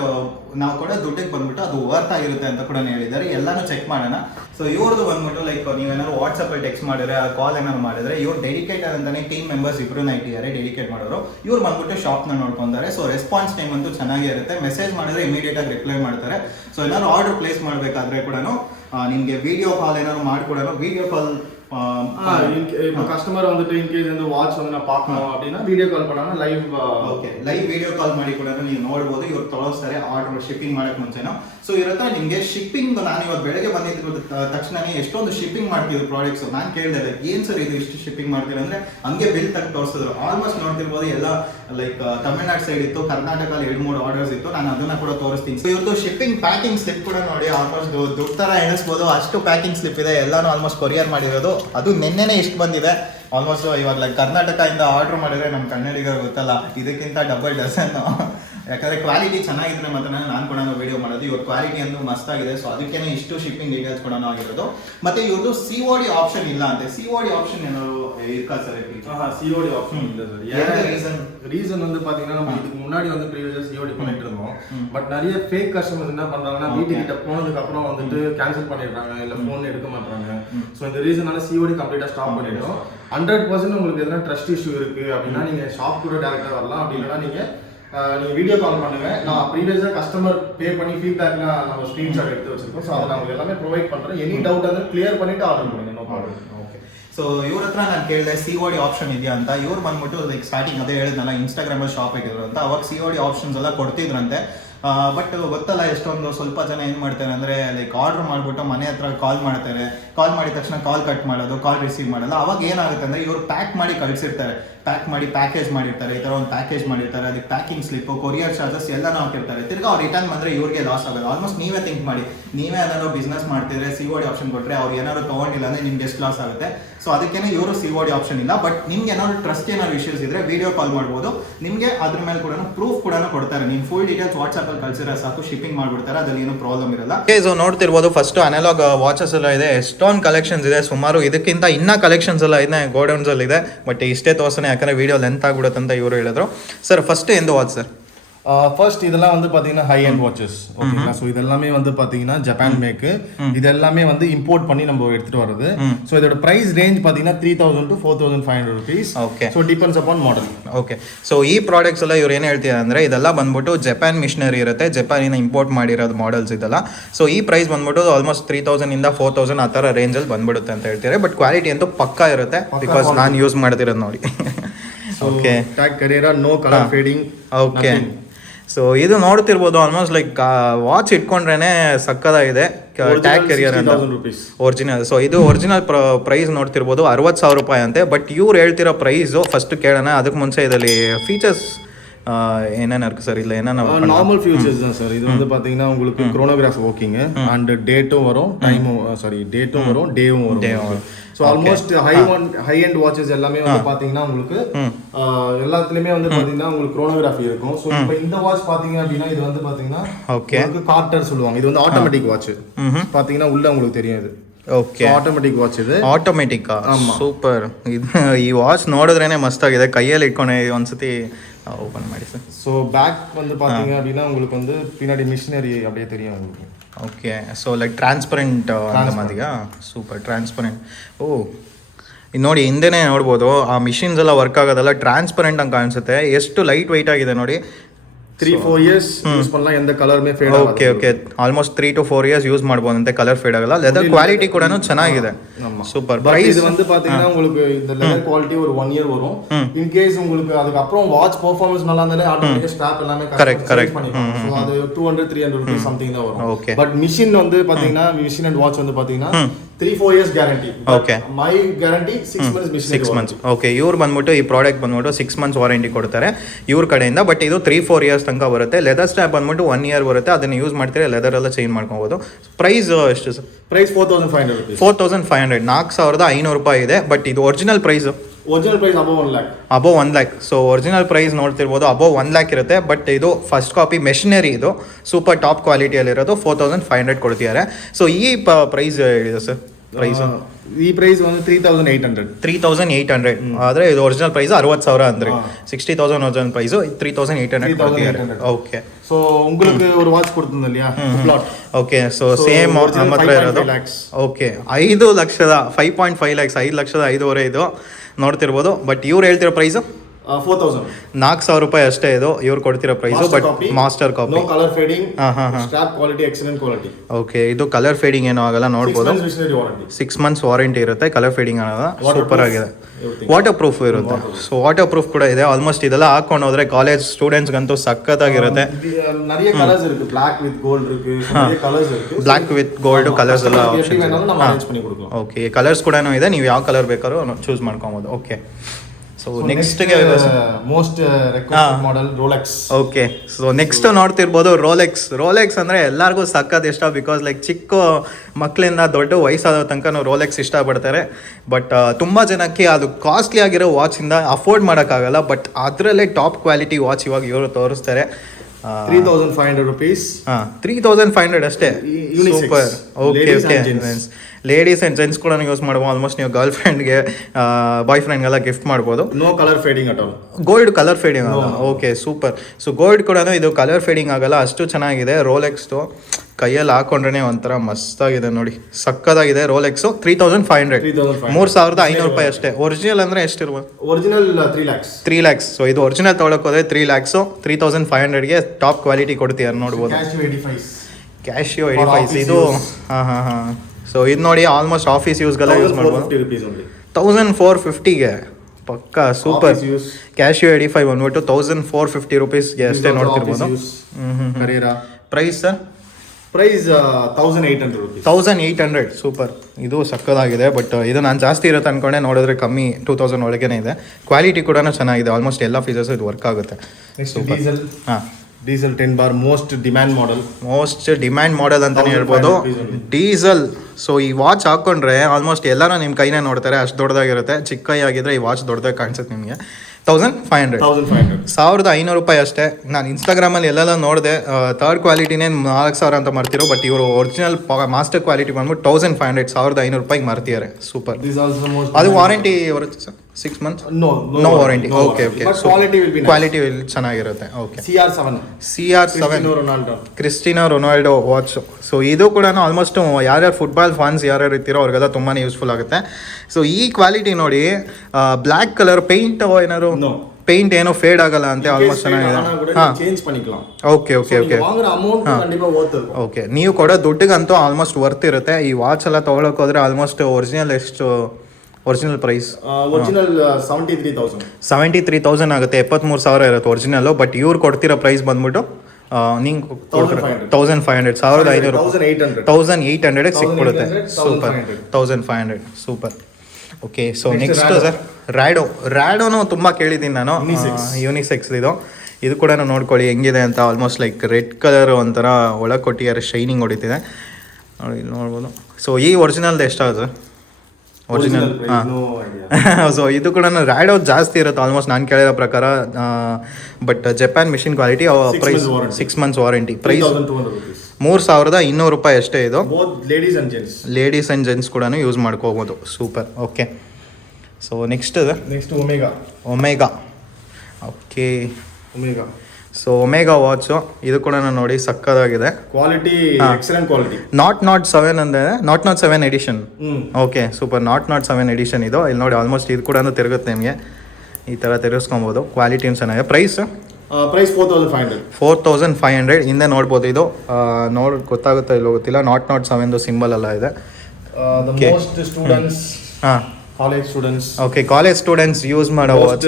ನಾವು ಕೂಡ ದುಡ್ಡಿಗೆ ಬಂದ್ಬಿಟ್ಟು ಅದು ವರ್ತ್ ಆಗಿರುತ್ತೆ ಅಂತ ಕೂಡ ಹೇಳಿದ್ದಾರೆ. ಎಲ್ಲಾನು ಚೆಕ್ ಮಾಡೋಣ. ಸೊ ಇವ್ರದ್ದು ಬಂದ್ಬಿಟ್ಟು ಲೈಕ್ ನೀವೇನಾದ್ರು ವಾಟ್ಸಪ್ ಅಲ್ಲಿ ಟೆಕ್ಸ್ಟ್ ಮಾಡಿದ್ರೆ ಕಾಲ್ ಏನಾದ್ರು ಮಾಡಿದ್ರೆ ಇವ್ರು ಡೆಡಿಕೇಟೆಡ್ ಅಂತಾನೆ ಟೀಮ್ ಮೆಂಬರ್ಸ್ ಇಬ್ರು ಇಟ್ಟಿದ್ದಾರೆ, ಡೆಡಿಕೇಟ್ ಮಾಡೋರು. ಇವ್ರು ಬಂದ್ಬಿಟ್ಟು ಶಾಪ್ನ ನೋಡ್ಕೊಂತಾರೆ. ಸೊ ರೆಸ್ಪಾನ್ಸ್ ಟೈಮ್ ಅಂತೂ ಚೆನ್ನಾಗೇ ಇರುತ್ತೆ. ಮೆಸೇಜ್ ಮಾಡಿದ್ರೆ ಇಮಿಡಿಯೇಟ್ ಆಗಿ ರಿಪ್ಲೈ ಮಾಡ್ತಾರೆ. ಸೊ ಏನಾದ್ರು ಆರ್ಡರ್ ಪ್ಲೇಸ್ ಮಾಡಬೇಕಾದ್ರೆ ಕೂಡ ನಿಮಗೆ ವಿಡಿಯೋ ಕಾಲ್ ಏನಾದ್ರು ಮಾಡ್ಕೊಡೋಣ. ವಿಡಿಯೋ ಕಾಲ್ இப்போ கஸ்டமர் வந்துட்டு இன்கேஸ் இந்த வாட்ச் வந்து நான் பார்க்கணும் அப்படின்னா வீடியோ கால் பண்ணாங்க live. Okay, live video call ಮಾಡಿ ಕೂಡ ನೀವು ನೋಡ್ಬೋದು. ಇವ್ರು ತಗೊಳ್ತಾರೆ ಆರ್ಡರ್ ಶಿಪ್ಪಿಂಗ್ ಮಾಡಕ್ಕೆ ಮುಂಚೆನೋ. ಸೊ ಇರುತ್ತೆ ನಿಮಗೆ ಶಿಪ್ಪಿಂಗ್. ನಾನು ಇವತ್ತು ಬೆಳಗ್ಗೆ ಬಂದಿದ್ದು ತಕ್ಷಣನೇ ಎಷ್ಟೊಂದು ಶಿಪ್ಪಿಂಗ್ ಮಾಡ್ತಿದ್ರು ಪ್ರಾಡಕ್ಟ್ಸ್. ನಾನು ಕೇಳಿದೆ ಏನ್ ಸರ್ ಇದು ಇಷ್ಟು ಶಿಪ್ಪಿಂಗ್ ಮಾಡ್ತೀರಾ ಅಂದ್ರೆ ಹಂಗೆ ಬಿಲ್ ತಕ್ಕ ತೋರಿಸಿದ್ರು. ಆಲ್ಮೋಸ್ಟ್ ನೋಡ್ತಿರ್ಬೋದು ಎಲ್ಲ ಲೈಕ್ ತಮಿಳ್ನಾಡು ಸೈಡ್ ಇತ್ತು, ಕರ್ನಾಟಕದಲ್ಲಿ 2-3 ಆರ್ಡರ್ಸ್ ಇತ್ತು. ನಾನು ಅದನ್ನ ಕೂಡ ತೋರಿಸ್ತೀನಿ. ಸೊ ಇವತ್ತು ಶಿಪ್ಪಿಂಗ್ ಪ್ಯಾಕಿಂಗ್ ಸ್ಲಿಪ್ ಕೂಡ ನೋಡಿ ಆಲ್ಮೋಸ್ಟ್ ದುಡ್ಡು ತರ ಎಣಿಸ್ಬೋದು, ಅಷ್ಟು ಪ್ಯಾಕಿಂಗ್ ಸ್ಲಿಪ್ ಇದೆ. ಎಲ್ಲಾನು ಆಲ್ಮೋಸ್ಟ್ ಕೊರಿಯರ್ ಮಾಡಿರೋದು. ಅದು ನಿನ್ನೆನೆ ಇಷ್ಟು ಬಂದಿದೆ ಆಲ್ಮೋಸ್ಟ್. ಇವಾಗ ಲೈಕ್ ಕರ್ನಾಟಕದಿಂದ ಆರ್ಡರ್ ಮಾಡಿದ್ರೆ ನಮ್ಮ ಕನ್ನಡಿಗರು ಗೊತ್ತಲ್ಲ, ಇದಕ್ಕಿಂತ ಡಬಲ್ ಡಜನ್. ಯಾಕಂದ್ರೆ ಕ್ವಾಲಿಟಿ ಚೆನ್ನಾಗಿದ್ರೆ ಮಾತ್ರ ನಾನು ಕೂಡ ವಿಡಿಯೋ ಮಾಡೋದು. ಇವ್ರ ಕ್ವಾಲಿಟಿ ಅಂತೂ ಮಸ್ತ್ ಆಗಿದೆ. ಸೊ ಅದಕ್ಕೇನೆ ಇಷ್ಟು ಶಿಪ್ಪಿಂಗ್ ಡೀಟೇಲ್ಸ್ ಕೂಡ ಆಗಿರೋದು. ಮತ್ತೆ ಇವ್ರದ್ದು COD ಆಪ್ಷನ್ ಇಲ್ಲ ಅಂತೆ. COD ಆಪ್ಷನ್ ಏನಾದ್ರು இருக்கா சார்? COD ஆப்ஷன் இல்ல சார். ரீசன் வந்து பாத்தீங்கன்னா நம்ம இதுக்கு முன்னாடி வந்து ப்ரீவியஸா COD பண்ணிட்டு இருந்தோம். பட் நிறைய ஃபேக் கஸ்டமர்ஸ் என்ன பண்றாங்கன்னா வீட்டுக்கிட்ட போனதுக்கு அப்புறம் வந்துட்டு கேன்சல் பண்ணிடுறாங்க, இல்ல போன் எடுக்க மாட்டாங்க. சோ இந்த ரீசனால COD கம்ப்ளீட்டா ஸ்டாப் பண்ணிட்டோம். 100% உங்களுக்கு எதனா ட்ரஸ்ட் இஷ்யூ இருக்கு அப்படின்னா நீங்க ஷாப் கூட டைரக்டா வரலாம். அப்படின்னா நீங்க வீடியோ கால் பண்ணுங்க. நான் ப்ரீவியஸா கஸ்டமர் பே பண்ணி ஃபீட்பேக்ல நம்ம ஸ்கிரீன்ஷாட் எடுத்து வச்சிருக்கோம். சோ அதை நான் உங்களுக்கு எல்லாமே ப்ரொவைட் பண்றேன். எனி டவுட் வந்து கிளியர் பண்ணிட்டு ஆர்டர் பண்ணுங்க. No problem. ಸೊ ಇವ್ರ ಹತ್ರ ನಾನು ಕೇಳಿದೆ COD ಆಪ್ಷನ್ ಇದೆಯಾ ಅಂತ. ಇವ್ರು ಬಂದ್ಬಿಟ್ಟು ಲೈಕ್ ಸ್ಟಾರ್ಟಿಂಗ್ ಅದೇ ಹೇಳಿದ್ನಲ್ಲ ಇನ್ಸ್ಟಾಗ್ರಾಮಲ್ಲಿ ಶಾಪ್ ಇಟ್ಟಿದ್ರು ಅಂತ. ಅವಾಗ COD ಆಪ್ಷನ್ಸ್ ಎಲ್ಲ ಕೊಡ್ತಿದ್ರಂತೆ. ಬಟ್ ಗೊತ್ತಲ್ಲ ಎಷ್ಟೊಂದು ಸ್ವಲ್ಪ ಜನ ಏನು ಮಾಡ್ತಾರೆ ಅಂದರೆ ಲೈಕ್ ಆರ್ಡರ್ ಮಾಡಿಬಿಟ್ಟು ಮನೆ ಹತ್ರ ಕಾಲ್ ಮಾಡ್ತಾರೆ. ಕಾಲ್ ಮಾಡಿದ ತಕ್ಷಣ ಕಾಲ್ ಕಟ್ ಮಾಡೋದು, ಕಾಲ್ ರಿಸೀವ್ ಮಾಡಲ್ಲ. ಅವಾಗ ಏನಾಗುತ್ತೆ ಅಂದರೆ ಇವರು ಪ್ಯಾಕ್ ಮಾಡಿ ಕಳಿಸಿರ್ತಾರೆ, ಪ್ಯಾಕ್ ಮಾಡಿ ಪ್ಯಾಕೇಜ್ ಮಾಡಿರ್ತಾರೆ. ಈ ಥರ ಒಂದು ಪ್ಯಾಕೇಜ್ ಮಾಡಿರ್ತಾರೆ, ಅದಕ್ಕೆ ಪ್ಯಾಕಿಂಗ್ ಸ್ಲಿಪ್ಪು, ಕೊರಿಯರ್ ಚಾರ್ಜಸ್ ಎಲ್ಲನೂ ಹಾಕಿರ್ತಾರೆ. ತಿರ್ಗಾ ಅವ್ರು ರಿಟರ್ನ್ ಬಂದರೆ ಇವ್ರಿಗೆ ಲಾಸ್ ಆಗೋದು. ಆಲ್ಮೋಸ್ಟ್ ನೀವೇ ಥಿಂಕ್ ಮಾಡಿ, ನೀವೇ ಏನಾದ್ರು ಬಿಸ್ನೆಸ್ ಮಾಡ್ತಿದ್ರೆ COD ಆಪ್ಷನ್ ಕೊಟ್ಟರೆ ಅವ್ರು ಏನಾದ್ರು ತೊಗೊಂಡಿಲ್ಲ ಅಂದರೆ ನಿಮ್ಗೆ ಎಷ್ಟು ಲಾಸ್ ಆಗುತ್ತೆ. ಸೊ ಅದಕ್ಕೇನೆ ಇವರು COD ಆಪ್ಷನ್ ಇಲ್ಲ. ಬಟ್ ನಿಮ್ಗೆ ಏನಾದ್ರು ಟ್ರಸ್ಟ್ ಏನಾದ್ರು ಇಶ್ಯೂಸ್ ಇದ್ರೆ ವಿಡಿಯೋ ಕಾಲ್ ಮಾಡ್ಬೋದು. ನಿಮಗೆ ಅದ್ರ ಮೇಲೆ ಕೂಡ ಪ್ರೂಫ್ ಕೂಡ ಕೊಡ್ತಾರೆ. ನಿಮ್ಮ ಫುಲ್ ಡೀಟೇಲ್ಸ್ ವಾಟ್ಸಪ್ ಅಲ್ಲಿ ಕಳ್ಸಿದ್ರೆ ಸಾಕು, ಶಿಪ್ಪಿಂಗ್ ಮಾಡ್ಬಿಡ್ತಾರೆ. ಅದ್ರಲ್ಲಿ ಏನು ಪ್ರಾಬ್ಲಮ್ ಇರಲ್ಲ. ಸೊ ನೋಡ್ತಿರ್ಬೋದು ಫಸ್ಟ್ ಅನಲಾಗ್ ವಾಚಸ್ ಎಲ್ಲ ಇದೆ, ಎಷ್ಟೊಂದು ಕಲೆಕ್ಷನ್ಸ್ ಇದೆ. ಸುಮಾರು ಇದಕ್ಕಿಂತ ಇನ್ನ ಕಲೆಕ್ಷನ್ಸ್ ಎಲ್ಲ ಇದೆ, ಗೋಡೌನ್ಸ್ ಅಲ್ಲಿ ಇದೆ. ಬಟ್ ಇಷ್ಟೇ ತೋರ್ಸನೆ, ಯಾಕಂದ್ರೆ ವಿಡಿಯೋ ಲೆಂತ್ ಆಗ್ಬಿಡುತ್ತೆ ಅಂತ ಇವರು ಹೇಳಿದ್ರು. ಸರ್ ಫಸ್ಟ್ ಎಂದು ವಾಚ್ ಸರ್? ஃபர்ஸ்ட் இதெல்லாம் வந்து பாத்தீங்கன்னா ஹை எண்ட் வாட்சஸ். ஓகேங்களா? சோ இதெல்லாமே வந்து பாத்தீங்கன்னா ஜப்பான் மேக். இது எல்லாமே வந்து இம்போர்ட் பண்ணி நம்ம எடுத்துட்டு வருது. சோ இதோட பிரைஸ் ரேஞ்ச் பாத்தீங்கன்னா 3000 to 4500 rupees. Okay. So depends upon model. Okay. So ಈ ಪ್ರಾಡಕ್ಟ್ಸ್ ಎಲ್ಲ ಇವ್ರು ಏನು ಹೇಳ್ತಿದ್ದಾರೆ ಅಂದ್ರೆ ಇದೆಲ್ಲ ಬಂದ್ಬಿಟ್ಟು ಜಪಾನ್ ಮಿಷನರಿ ಇರುತ್ತೆ, ಜಪಾನಿನ ಇಂಪೋರ್ಟ್ ಮಾಡಿರೋದು ಮಾಡೆಲ್ಸ್ ಇದೆಲ್ಲ. ಸೊ ಈ ಪ್ರೈಸ್ ಬಂದ್ಬಿಟ್ಟು ಆಲ್ಮೋಸ್ಟ್ 3000 ಇಂದ 4000 ಆ ಥರ ರೇಂಜಲ್ಲಿ ಬಂದ್ಬಿಡುತ್ತೆ ಅಂತ ಹೇಳ್ತಾರೆ. ಬಟ್ ಕ್ವಾಲಿಟಿ ಅಂತೂ ಪಕ್ಕಾ ಇರುತ್ತೆ, ಬಿಕಾಸ್ ನಾನು ಯೂಸ್ ಮಾಡ್ತಿರೋದು ನೋಡಿ. Okay. TAG Carrera, no colour fading. Okay. So ಇದು ನೋಡ್ತಿರ್ಬೋದು ಆಲ್ಮೋಸ್ಟ್ ಲೈಕ್ ವಾಚ್ ಇಟ್ಕೊಂಡ್ರೇನೆ ಸಕ್ಕದಾಗಿದೆ. ಟ್ಯಾಗ್ ಕೆರಿಯರ್ ಅಂತ ಒರಿಜಿನಲ್. ಸೊ ಇದು ಒರಿಜಿನಲ್ ಪ್ರೈಸ್ ನೋಡ್ತಿರ್ಬೋದು 60,000 ರೂಪಾಯಿ ಅಂತೆ. ಬಟ್ ಇವ್ರು ಹೇಳ್ತಿರೋ ಪ್ರೈಸು ಫಸ್ಟ್ ಕೇಳೋಣ. ಅದಕ್ಕೆ ಮುಂಚೆ ಇದರಲ್ಲಿ ಫೀಚರ್ಸ್ என்னென்ன இருக்கு சார்? இல்ல என்னென்ன நார்மல் ஃபியூச்சர்ஸ் தான் சார். இது வந்து பாத்தீங்கன்னா உங்களுக்கு குரோனோகிராஃப் ஒர்க்கிங் அண்ட் டேட்டும் வரும், டைமும் டேட்டும் வரும், டேவும் வரும். So almost high end watches எல்லாமே வந்து பாத்தீங்கன்னா உங்களுக்கு எல்லாத்துலயுமே வந்து பாத்தீங்கன்னா உங்களுக்கு குரோனோகிராஃபி இருக்கும். ஸோ இப்போ இந்த வாட்ச் பாத்தீங்க அப்படின்னா இது வந்து பாத்தீங்கன்னா உங்களுக்கு கார்ட்டர் சொல்லுவாங்க. இது வந்து ஆட்டோமேட்டிக் வாட்ச். பாத்தீங்கன்னா உள்ள உங்களுக்கு தெரியும் இது ಓಕೆ ಆಟೋಮೆಟಿಕ್ ವಾಚ್ ಇದೆ. Automatic super. ಇದು ಈ ವಾಚ್ ನೋಡಿದ್ರೇನೆ ಮಸ್ತಾಗಿದೆ, ಕೈಯಲ್ಲಿ ಇಟ್ಕೊಂಡು ಒಂದ್ಸತಿ ஓப்பன் ಮಾಡಿ சார். ஸோ பேக் வந்து பார்த்தீங்க அப்படின்னா உங்களுக்கு வந்து பின்னாடி மிஷினரி அப்படியே தெரியும் உங்களுக்கு. ಓಕೆ ಸೊ ಲೈಕ್ ಟ್ರಾನ್ಸ್ಪರೆಂಟ್ ಅಂತ ಮಾದಿಗಾ, ಸೂಪರ್ ಟ್ರಾನ್ಸ್ಪರೆಂಟ್. ಓ ಇದು ನೋಡಿ ಹಿಂದೆನೇ ನೋಡ್ಬೋದು ಆ ಮಿಷಿನ್ಸ್ ಎಲ್ಲ ವರ್ಕ್ ಆಗೋದೆಲ್ಲ ಟ್ರಾನ್ಸ್ಪರೆಂಟ್ ಅಂತ ಕಾಣಿಸುತ್ತೆ. ಎಷ್ಟು ಲೈಟ್ ವೆಯ್ಟ್ ಆಗಿದೆ ನೋಡಿ. 3-4 ಇಯರ್ಸ್ ಯೂಸ್ பண்ணலாம், எந்த கலருமே ஃபேட் ஆகாது. Okay okay almost 3 to 4 years use ಮಾಡ್ಬೋದಂತೆ, ಕಲರ್ ಫೇಡ್ ಆಗಲ್ಲ. ಲೆದರ್ ಕ್ವಾಲಿಟಿ ಕೂಡ ಚೆನ್ನಾಗಿದೆ, சூப்பர். பிரைஸ் இது வந்து பாத்தீங்கன்னா உங்களுக்கு இந்த லெதர் குவாலிட்டி ஒரு 1 இயர் வரும். இன் கேஸ் உங்களுக்கு அதுக்கு அப்புறம் வாட்ச் பெர்ஃபார்மன்ஸ் நல்லா இருந்தாலே ஆட்டோமேட்டிக்கா ஸ்ட்ராப் எல்லாமே கரெக்ட் பண்ணிக்கலாம். சோ அது 200-300 ரூபீஸ் சம்திங் தான் வரும். ஓகே. பட் மிஷின் வந்து பாத்தீங்கன்னா மிஷின் அண்ட் வாட்ச் வந்து பாத்தீங்கன்னா 3-4 years guarantee. Okay. My guarantee 6 months machine 6 months. Okay. ಇವ್ರು ಬಂದ್ಬಿಟ್ಟು ಈ ಪ್ರಾಡಕ್ಟ್ ಬಂದ್ಬಿಟ್ಟು 6 ಮಂತ್ಸ್ ವಾರಂಟಿ ಕೊಡ್ತಾರೆ ಇವ್ರ ಕಡೆಯಿಂದ. ಬಟ್ ಇದು 3-4 ಇಯರ್ಸ್ ತನಕ ಬರುತ್ತೆ. ಲೆದರ್ ಸ್ಟ್ರಾಪ್ ಬಂದ್ಬಿಟ್ಟು 1 ಇಯರ್ ಬರುತ್ತೆ, ಅದನ್ನ ಯೂಸ್ ಮಾಡ್ತೀರಾ, ಲೆದರ್ ಎಲ್ಲ ಚೇಂಜ್ ಮಾಡ್ಕೋಬಹುದು. ಪ್ರೈಸ್ ಎಷ್ಟು ಸರ್? Price 4500 rupees. 4500, 4500 ರೂಪಾಯಿ ಇದೆ. ಬಟ್ ಇದು ಒರಿಜಿನಲ್ ಪ್ರೈಸ್ above 1 lakh. ಅಬೋ 1 lakh. ಸೊ ಒರಿಜಿನಲ್ ಪ್ರೈಸ್ ನೋಡ್ತಿರ್ಬೋದು ಅಬೋ 1 lakh ಇರುತ್ತೆ. ಬಟ್ ಇದು ಫಸ್ಟ್ ಕಾಪಿ ಮೆಷಿನರಿ, ಇದು ಸೂಪರ್ ಟಾಪ್ ಕ್ವಾಲಿಟಿಯಲ್ಲಿರೋದು. 4500 ಕೊಡ್ತಿದ್ದಾರೆ. ಸೊ ಈ ಪ್ರೈಸ್ ಹೇಳಿದೆ ಸರ್, ಪ್ರೈಸ್ ಈ ಪ್ರೈಸ್ ಒಂದು 3800. ಆದರೆ ಇದು ಒರಿಜಿನಲ್ ಪ್ರೈಸ್ 60,000 ಅಂದ್ರೆ 60,000 ಒರಿಜಿನಲ್ ಪ್ರೈಸ್, 3800 ಕೊಡ್ತಿದ್ದಾರೆ. ಓಕೆ. ಸೊ உங்களுக்கு ஒரு வாட்ச் கொடுத்திருந்தேன் இல்லையா ஃபிளாட். ಓಕೆ. ಸೊ ಸೇಮ್ ನಮ್ಮ ಹತ್ರ ಇರೋದು. ಓಕೆ. 5 ಲಕ್ಷದ 5.5 lakhs, 5 ಲಕ್ಷದ 5.5 ಇದು ನೋಡ್ತಿರ್ಬೋದು. ಬಟ್ ಇವ್ರು ಹೇಳ್ತಿರೋ ಪ್ರೈಸ್ 4,000 ರೂಪಾಯಿ ಅಷ್ಟೇ. ಇದು ಇವ್ರು ಕೊಡ್ತಿರೋ price. But master copy, no colour fading, strap quality excellent quality. Okay. ಇದು ಕಲರ್ ಫೇಡಿಂಗ್ ಏನೋ ಆಗಲ್ಲ, ನೋಡ್ಬೋದು. 6 ಮಂತ್ಸ್ ವಾರಂಟಿ ಇರುತ್ತೆ, ಕಲರ್ ಫೇಡಿಂಗ್ ಅನ್ನೋದು ಸೂಪರ್ ಆಗಿದೆ. ವಾಟರ್ ಪ್ರೂಫ್ ಇರುತ್ತೆ. ಸೊ ವಾಟರ್ ಪ್ರೂಫ್ ಕೂಡ ಇದೆ. ಆಲ್ಮೋಸ್ಟ್ ಇದೆಲ್ಲ ಹಾಕೊಂಡು ಹೋದ್ರೆ ಕಾಲೇಜ್ ಸ್ಟೂಡೆಂಟ್ಸ್ಗಂತೂ ಸಖತ್ತಾಗಿರುತ್ತೆ. நிறைய கலர்ஸ் இருக்கு, black with gold இருக்கு, நிறைய கலர்ஸ் இருக்கு. ಬ್ಲಾಕ್ ವಿತ್ ಗೋಲ್ಡ್ ಕಲರ್ಸ್ ಎಲ್ಲ ಆಪ್ಷನ್ಸ್ ಇದೆ. நம்ம அரேஞ்ச் பண்ணி கொடுக்கலாம். ಓಕೆ. ಕಲರ್ಸ್ ಕೂಡ ಇದೆ, ನೀವು ಯಾವ ಕಲರ್ ಬೇಕಾದ್ರೂ ಚೂಸ್ ಮಾಡ್ಕೊಬೋದು. Okay. So next most requested model Rolex. Okay. So next ನೋಡ್ತಿರ್ಬೋದು ರೋಲೆಕ್ಸ್ ಅಂದರೆ ಎಲ್ಲರಿಗೂ ಸಖತ್ ಇಷ್ಟ. ಬಿಕಾಸ್ ಲೈಕ್ ಚಿಕ್ಕ ಮಕ್ಕಳಿಂದ ದೊಡ್ಡ ವಯಸ್ಸಾದ ತನಕ ರೋಲೆಕ್ಸ್ ಇಷ್ಟಪಡ್ತಾರೆ. ಬಟ್ ತುಂಬ ಜನಕ್ಕೆ ಅದು ಕಾಸ್ಟ್ಲಿ ಆಗಿರೋ ವಾಚಿಂದ ಅಫೋರ್ಡ್ ಮಾಡೋಕ್ಕಾಗಲ್ಲ. ಬಟ್ ಅದರಲ್ಲೇ ಟಾಪ್ ಕ್ವಾಲಿಟಿ ವಾಚ್ ಇವಾಗ ಇವರು ತೋರಿಸ್ತಾರೆ. 3,500 rupees. 3,500 ಅಷ್ಟೇ. Super. Okay. Okay. Ladies and gents ಕೂಡ ಯೂಸ್ ಮಾಡ್ಬೋದು. ಆಲ್ಮೋಸ್ಟ್ ನೀವು ಗರ್ಲ್ ಫ್ರೆಂಡ್ಗೆ, ಬಾಯ್ ಫ್ರೆಂಡ್ಗೆಲ್ಲ ಗಿಫ್ಟ್ ಮಾಡ್ಬೋದು. No colour fading at all. Gold colour fading ಆಗಲ್ಲ. Okay, super. ಸೊ ಗೋಲ್ಡ್ ಕೂಡ ಇದು ಕಲರ್ ಫೇಡಿಂಗ್ ಆಗಲ್ಲ, ಅಷ್ಟು ಚೆನ್ನಾಗಿದೆ. ರೋಲೆಕ್ಸ್ದು ಕೈಯಲ್ಲಿ ಹಾಕೊಂಡ್ರೆ ಒಂಥರ ಮಸ್ತಾಗಿದೆ ನೋಡಿ, ಸಕ್ಕದಾಗಿದೆ. ರೋಲೆಕ್ಸು 3,500, 3,500 ರೂಪಾಯಿ ಅಷ್ಟೇ. ಒರಿಜಿನಲ್ ಅಂದರೆ ಎಷ್ಟಿರ್ಬೋದು? Original 3 lakhs. 3 lakhs. ಸೊ ಇದು ಒರಿಜಿನಲ್ ತೊಗೊಳಕ್ಕೆ ಹೋದ್ರೆ 3 lakhs, 3,500ಗೆ ಟಾಪ್ ಕ್ವಾಲಿಟಿ ಕೊಡ್ತೀಯಾರ ನೋಡ್ಬೋದು. ಕ್ಯಾಶಿಯೋ 85 ಇದು. ಹಾಂ. ಸೊ ಇದು ನೋಡಿ ಆಲ್ಮೋಸ್ಟ್ ಆಫೀಸ್ ಯೂಸ್ಗೆಲ್ಲ ಯೂಸ್ ಮಾಡ್ಬೋದು. 1,450ಗೆ ಪಕ್ಕಾ ಸೂಪರ್. ಕ್ಯಾಶಿಯೋ 85 ಬಂದ್ಬಿಟ್ಟು 1,450 ರೂಪೀಸ್ಗೆ ಅಷ್ಟೇ ನೋಡ್ತಿರ್ಬೋದು. Price sir? Price 1,800 rupees. 1,800. Super. ಇದು ಸಕ್ಕದಾಗಿದೆ. ಬಟ್ ಇದು ನಾನು ಜಾಸ್ತಿ ಇರುತ್ತೆ ಅನ್ಕೊಂಡೆ, ನೋಡಿದ್ರೆ ಕಮ್ಮಿ 2,000 ಒಳಗೇನೆ ಇದೆ. ಕ್ವಾಲಿಟಿ ಕೂಡ ಚೆನ್ನಾಗಿದೆ. ಆಲ್ಮೋಸ್ಟ್ ಎಲ್ಲ ಫೀಚರ್ಸ್ ಇದು ವರ್ಕ್ ಆಗುತ್ತೆ. ಡೀಸೆಲ್. ಹಾಂ, diesel 10 bar most demand model ಅಂತಲೇ ಹೇಳ್ಬೋದು. ಡೀಸೆಲ್. ಸೊ ಈ ವಾಚ್ ಹಾಕ್ಕೊಂಡ್ರೆ ಆಲ್ಮೋಸ್ಟ್ ಎಲ್ಲರೂ ನಿಮ್ಮ ಕೈನೇ ನೋಡ್ತಾರೆ, ಅಷ್ಟು ದೊಡ್ಡದಾಗಿರುತ್ತೆ. ಚಿಕ್ಕ ಕೈ ಆಗಿದ್ರೆ ಈ ವಾಚ್ ದೊಡ್ಡದಾಗಿ ಕಾಣಿಸುತ್ತೆ ನಿಮಗೆ. 1,500. 1,500 ರೂಪಾಯಿ ಅಷ್ಟೇ. ನಾನು ಇನ್ಸ್ಟಾಗ್ರಾಮಲ್ಲಿ ಎಲ್ಲೆಲ್ಲ ನೋಡಿದೆ, ಥರ್ಡ್ ಕ್ವಾಲಿಟಿನೇ 4,000 ಅಂತ ಮಾಡ್ತಿರೋ. ಬಟ್ ಇವರು ಒರಿಜಿನಲ್ ಮಾಸ್ಟರ್ ಕ್ವಾಲಿಟಿ ಬಂದ್ಬಿಟ್ಟು 1,500, 1,500 ರೂಪಾಯಿಗೆ ಮಾರ್ತಿದ್ದಾರೆ. ಸೂಪರ್. ಅದು ವಾರಂಟಿ ಬರುತ್ತೆ sir? 6 months? No warranty. Okay. Quality ಚೆನ್ನಾಗಿರುತ್ತೆ. Okay. CR7 Cristiano Ronaldo watch. So ಇದು ಕೂಡ ಆಲ್ಮೋಸ್ಟ್ ಯಾರ್ಯಾರು ಫುಟ್ಬಾಲ್ ಫ್ಯಾನ್ಸ್ ಯಾರ್ಯಾರು ಇರ್ತೀರೋ ಅವ್ರಿಗೆಲ್ಲ ತುಂಬಾ ಯೂಸ್ಫುಲ್ ಆಗುತ್ತೆ. ಸೊ ಈ ಕ್ವಾಲಿಟಿ ನೋಡಿ, ಬ್ಲ್ಯಾಕ್ ಕಲರ್ ಪೇಂಟ್ ಏನಾದ್ರು ಪೇಂಟ್ ಏನೋ ಫೇಡ್ ಆಗಲ್ಲ ಅಂತ. ಆಲ್ಮೋಸ್ಟ್ ಚೆನ್ನಾಗಿದೆ. ಓಕೆ. ನೀವು ಕೊಡೋ ದುಡ್ಡಿಗಂತೂ ಆಲ್ಮೋಸ್ಟ್ ವರ್ತ್ ಇರುತ್ತೆ. ಈ ವಾಚ್ ಎಲ್ಲ ತೊಗೊಳಕ್ ಹೋದ್ರೆ ಆಲ್ಮೋಸ್ಟ್ ಒರಿಜಿನಲ್ ಪ್ರೈಸ್ 73,000 ಆಗುತ್ತೆ. 73,000 ಇರುತ್ತೆ ಒರಿಜಿನಲ್ಲು. ಬಟ್ ಇವ್ರು ಕೊಡ್ತಿರೋ ಪ್ರೈಸ್ ಬಂದ್ಬಿಟ್ಟು ನಿಂಗೆ 1,500, 1,800 ಸಿಕ್ಬಿಡುತ್ತೆ. Super. 1,500. Super. Okay. So next sir, ರ್ಯಾಡೋನು ತುಂಬ ಕೇಳಿದ್ದೀನಿ ನಾನು. ಯೂನಿಸೆಕ್ಸ್ ಇದು ಕೂಡ ನೋಡ್ಕೊಳ್ಳಿ ಹೆಂಗಿದೆ ಅಂತ. ಆಲ್ಮೋಸ್ಟ್ ಲೈಕ್ ರೆಡ್ ಕಲರ್ ಒಂಥರ ಒಳಗೆ ಕೊಟ್ಟಿದ್ದಾರೆ, ಶೈನಿಂಗ್ ಹೊಡಿತಿದೆ ನೋಡಿ, ನೋಡ್ಬೋದು. ಸೊ ಈ ಒರಿಜಿನಲ್ದು ಎಷ್ಟಾಗುತ್ತೆ? ಒರಿಜಿನಲ್. ಸೊ ಇದು ಕೂಡ ರ್ಯಾಡೋ ಜಾಸ್ತಿ ಇರುತ್ತೆ ಆಲ್ಮೋಸ್ಟ್ ನಾನು ಕೇಳಿರೋ ಪ್ರಕಾರ. But Japan machine quality. Price 6 months warranty. Price 3200 ರೂಪಾಯಿ ಅಷ್ಟೇ ಇದು. Both ladies and gents. Ladies and gents ಕೂಡ ಯೂಸ್ ಮಾಡ್ಕೋಬೋದು. Super. Okay, so next Omega. Okay, so Omega watch ಇದು ಕೂಡ ನೋಡಿ ಸಕ್ಕದಾಗಿದೆ. Quality excellent quality. ನಾಟ್ 7 ಅಂದರೆ not 7 edition. Okay, super. Not 7 edition ಇದು. ಇಲ್ಲಿ ನೋಡಿ ಆಲ್ಮೋಸ್ಟ್ ಇದು ಕೂಡ ತಿರುಗುತ್ತೆ ನಿಮಗೆ, ಈ ಥರ ತಿರುಗಿಸ್ಕೊಬೋದು. ಕ್ವಾಲಿಟಿ ಚೆನ್ನಾಗಿದೆ. ಪ್ರೈಸ್ 4500. ಹಿಂದೆ ನೋಡ್ಬೋದು. ಇದು ಗೊತ್ತಾಗುತ್ತಾ ಇಲ್ಲೋ ಗೊತ್ತಿಲ್ಲ, ನಾಟ್ 7 ಸಿಂಬಲ್ ಎಲ್ಲ ಇದೆ. Most students, college students. Okay, college students use ಮಾಡೋ watch.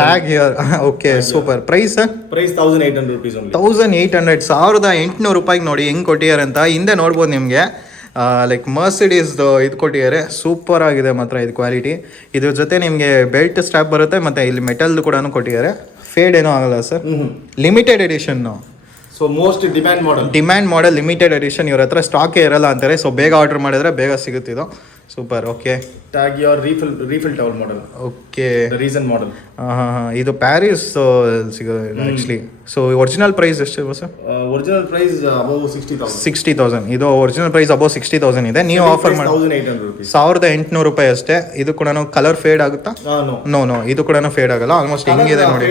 TAG Heuer. Okay, super. Price 1800 rupees only. 1800, 1800 ರೂಪಾಯಿಗೆ ನೋಡಿ ಹೆಂಗೆ ಕೊಟ್ಟಿದ್ದಾರೆ ಅಂತ. ಹಿಂದೆ ನೋಡ್ಬೋದು ನಿಮಗೆ, ಲೈಕ್ ಮರ್ಸಿಡೀಸ್ದು ಇದು ಕೊಟ್ಟಿದ್ದಾರೆ. ಸೂಪರ್ ಆಗಿದೆ ಮಾತ್ರ ಇದು ಕ್ವಾಲಿಟಿ. ಇದ್ರ ಜೊತೆ ನಿಮಗೆ ಬೆಲ್ಟ್ ಸ್ಟ್ರಾಪ್ ಬರುತ್ತೆ, ಮತ್ತು ಇಲ್ಲಿ ಮೆಟಲ್ದು ಕೂಡ ಕೊಟ್ಟಿದ್ದಾರೆ. ಫೇಡ್ ಏನೂ ಆಗಲ್ಲ sir. Limited edition. So most demand model limited edition. ಇವ್ರ ಹತ್ರ ಸ್ಟಾಕೇ ಇರಲ್ಲ ಅಂತಾರೆ. ಸೊ ಬೇಗ ಆರ್ಡರ್ ಮಾಡಿದ್ರೆ ಬೇಗ ಸಿಗುತ್ತಿದ್ದು. Super. Okay, TAG Heuer refill towel model. Okay, reason model. ಇದು ಪ್ಯಾರಿಸ್ ಸಿಗೋದು ಆ್ಯಕ್ಚುಲಿ. ಸೊ ಒರಿಜಿನಲ್ ಪ್ರೈಸ್ ಎಷ್ಟು ಸರ್? Original price above 60,000. ಇದು ಒರಿಜಿನಲ್ ಪ್ರೈಸ್ ಅಬೌವ್ 60,000 ಇದೆ. ನೀವು ಆಫರ್ ಮಾಡಿ 1800 ರೂಪಾಯಿ ಅಷ್ಟೇ. ಇದು ಕೂಡ ಕಲರ್ ಫೇಡ್ ಆಗುತ್ತಾ? ನೋ, ಇದು ಕೂಡ ಫೇಡ್ ಆಗಲ್ಲ. ಆಲ್ಮೋಸ್ಟ್ ಹಿಂಗಿದೆ ನೋಡಿ.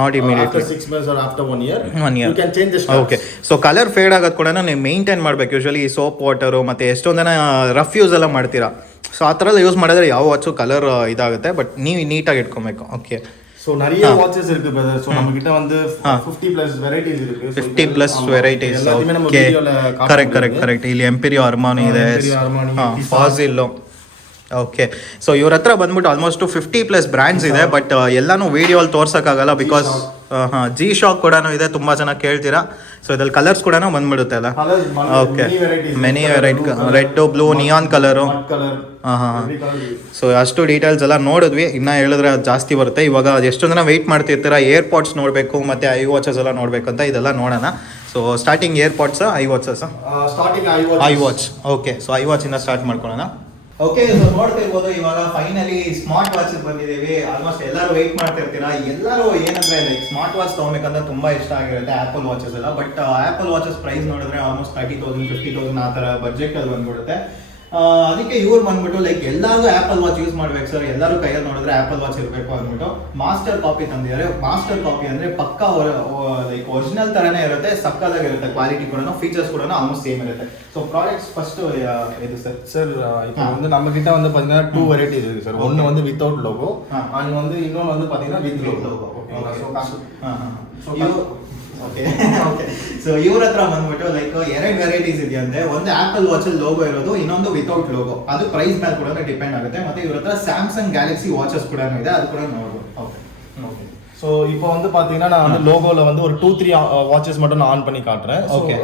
Not immediate. 6 months or after 1 year. You can change the straps. Okay, so colour feed ಆಗೋದು ಕೂಡ ನೀವು ಮೇಂಟೈನ್ ಮಾಡಬೇಕು. ಯೂಶಲಿ ಸೋಪ್ ವಾಟರು ಮತ್ತು ಎಷ್ಟೊಂದು ಜನ ರಫ್ ಯೂಸ್ ಎಲ್ಲ ಮಾಡ್ತೀರಾ. ಸೊ ಆ ಥರ ಎಲ್ಲ ಯೂಸ್ ಮಾಡಿದ್ರೆ ಯಾವ ವಾಚು ಕಲರ್ ಇದಾಗುತ್ತೆ. ಬಟ್ ನೀವು ನೀಟಾಗಿ ಇಟ್ಕೊಬೇಕು. ಓಕೆ, ஸோ நிறைய வாட்சஸ் இருக்கு பிரதர். ஸோ நம்ம கிட்ட வந்து 50+ வெரைட்டிஸ் இருக்கு. 50+ வெரைட்டிஸ். எல்லாத்தையுமே நம்ம ಓಕೆ, வீடியோல ಕರೆಕ್ಟ್. ಇಲ್ಲಿ ಎಂಪೀರಿಯೋ ಅರ್ಮಾನಿ ಇದೆ, ಫಾಸಿಲ್ಲೋ. ಓಕೆ, ಸೊ ಇವ್ರ ಹತ್ರ ಬಂದ್ಬಿಟ್ಟು ಆಲ್ಮೋಸ್ಟ್ 50+ ಬ್ರ್ಯಾಂಡ್ಸ್ ಇದೆ. ಬಟ್ ಎಲ್ಲಾನು ವಿಡಿಯೋಲ್ಲಿ ತೋರ್ಸೋಕ್ಕಾಗಲ್ಲ, ಬಿಕಾಸ್ ಜಿ ಶಾಕ್ ಕೂಡ ಇದೆ. ತುಂಬ ಜನ ಕೇಳ್ತೀರಾ. ಸೊ ಇದ್ರಲ್ಲಿ ಕಲರ್ಸ್ ಕೂಡ ಬಂದ್ಬಿಡುತ್ತೆ ಅಲ್ಲ. Okay, many variety. Red, blue, neon colour. So ಅಷ್ಟು ಡೀಟೇಲ್ಸ್ ಎಲ್ಲ ನೋಡಿದ್ವಿ. ಇನ್ನು ಹೇಳಿದ್ರೆ ಜಾಸ್ತಿ ಬರುತ್ತೆ. ಇವಾಗ ಎಷ್ಟೊಂದು ಜನ ವೆಯ್ಟ್ ಮಾಡ್ತಿರ್ತೀರಾ ಏರ್ಪಾಡ್ಸ್ ನೋಡಬೇಕು ಮತ್ತು ಐ ವಾಚಸ್ ಎಲ್ಲ ನೋಡಬೇಕು ಅಂತ. ಇದೆಲ್ಲ ನೋಡೋಣ. So starting AirPods, iWatches. Starting iWatch. Okay, so ಐ ವಾಚಿಂದ ಸ್ಟಾರ್ಟ್ ಮಾಡ್ಕೊಳ್ಳೋಣ. ಓಕೆ, ಸೊ ನೋಡ್ತಿರ್ಬೋದು ಇವಾಗ ಫೈನಲಿ ಸ್ಮಾರ್ಟ್ ವಾಚ್ ಬಂದಿದ್ದೀವಿ. ಆಲ್ಮೋಸ್ಟ್ ಎಲ್ಲರೂ ವೆಯ್ಟ್ ಮಾಡ್ತಿರ್ತೀರಾ. ಎಲ್ಲರೂ ಏನಂದ್ರೆ ಲೈಕ್ ಸ್ಮಾರ್ಟ್ ವಾಚ್ ತೊಗೊಬೇಕಂದ್ರೆ ತುಂಬ ಇಷ್ಟ ಆಗಿರುತ್ತೆ ಆ್ಯಪಲ್ ವಾಚಸ್ ಎಲ್ಲ. ಬಟ್ ಆ್ಯಪಲ್ ವಾಚಸ್ ಪ್ರೈಸ್ ನೋಡಿದ್ರೆ ಆಲ್ಮೋಸ್ಟ್ 30,000 50,000 ಆ ಥರ ಬಜೆಟಲ್ಲಿ ಬಂದ್ಬಿಡುತ್ತೆ. ಅದಕ್ಕೆ ಇವ್ರು ಬಂದ್ಬಿಟ್ಟು ಲೈಕ್ ಎಲ್ಲರೂ ಆ್ಯಪಲ್ ವಾಚ್ ಯೂಸ್ ಮಾಡ್ಬೇಕು ಸರ್, ಎಲ್ಲರೂ ಕೈಯಲ್ಲಿ ನೋಡಿದ್ರೆ ಆ್ಯಪಲ್ ವಾಚ್ ಇರಬೇಕು ಅಂದ್ಬಿಟ್ಟು ಮಾಸ್ಟರ್ ಕಾಪಿ ತಂದಿದ್ದಾರೆ. ಮಾಸ್ಟರ್ ಕಾಪಿ ಅಂದರೆ ಪಕ್ಕಾ ಲೈಕ್ ಒರಿಜಿನಲ್ ಥರನೇ ಇರುತ್ತೆ, ಸಕ್ಕದಾಗಿರುತ್ತೆ. ಕ್ವಾಲಿಟಿ ಕೂಡ ಫೀಚರ್ಸ್ ಕೂಡ ಆಲ್ಮೋಸ್ಟ್ ಸೇಮ್ ಇರುತ್ತೆ. ಸೊ ಪ್ರಾಡಕ್ಟ್ಸ್ ಫಸ್ಟ್ ಇದು ಸರ್ இப்போ வந்து நம்ம கிட்ட வந்து பாத்தீங்கன்னா 2 வெரைட்டிஸ் இருக்கு சார். ஒன்னு வந்து வித்அவுட் லோகோ அண்ட் வந்து இன்னொன்னு வந்து பாத்தீங்கன்னா வித் லோகோ. ಓಕೆ, ಸೊ ಇವ್ರ ಹತ್ರ ಬಂದ್ಬಿಟ್ಟು ಲೈಕ್ 2 ವೆರೈಟೀಸ್ ಇದೆಯಂತೆ. ಒಂದು ಆಪಲ್ ವಾಚ್ ಅಲ್ಲಿ ಲೋಗೋ ಇರೋದು, ಇನ್ನೊಂದು ವಿತೌಟ್ ಲೋಗೋ. ಅದು ಪ್ರೈಸ್ ಮೇಲೆ ಕೂಡ ಡಿಪೆಂಡ್ ಆಗುತ್ತೆ. ಮತ್ತೆ ಇವ್ರ ಹತ್ರ ಸ್ಯಾಮ್ಸಂಗ್ ಗ್ಯಾಲಕ್ಸಿ ವಾಚಸ್ ಕೂಡ ಇದೆ, ಅದು ಕೂಡ ನೋಡ್ಬೋದು. ಓಕೆ, ஸோ இப்போ வந்து பாத்தீங்கன்னா நான் வந்து லோகோல வந்து ஒரு 2-3 வாட்சஸ் மட்டும் நான் ஆன் பண்ணி காட்டுறேன். ஓகே,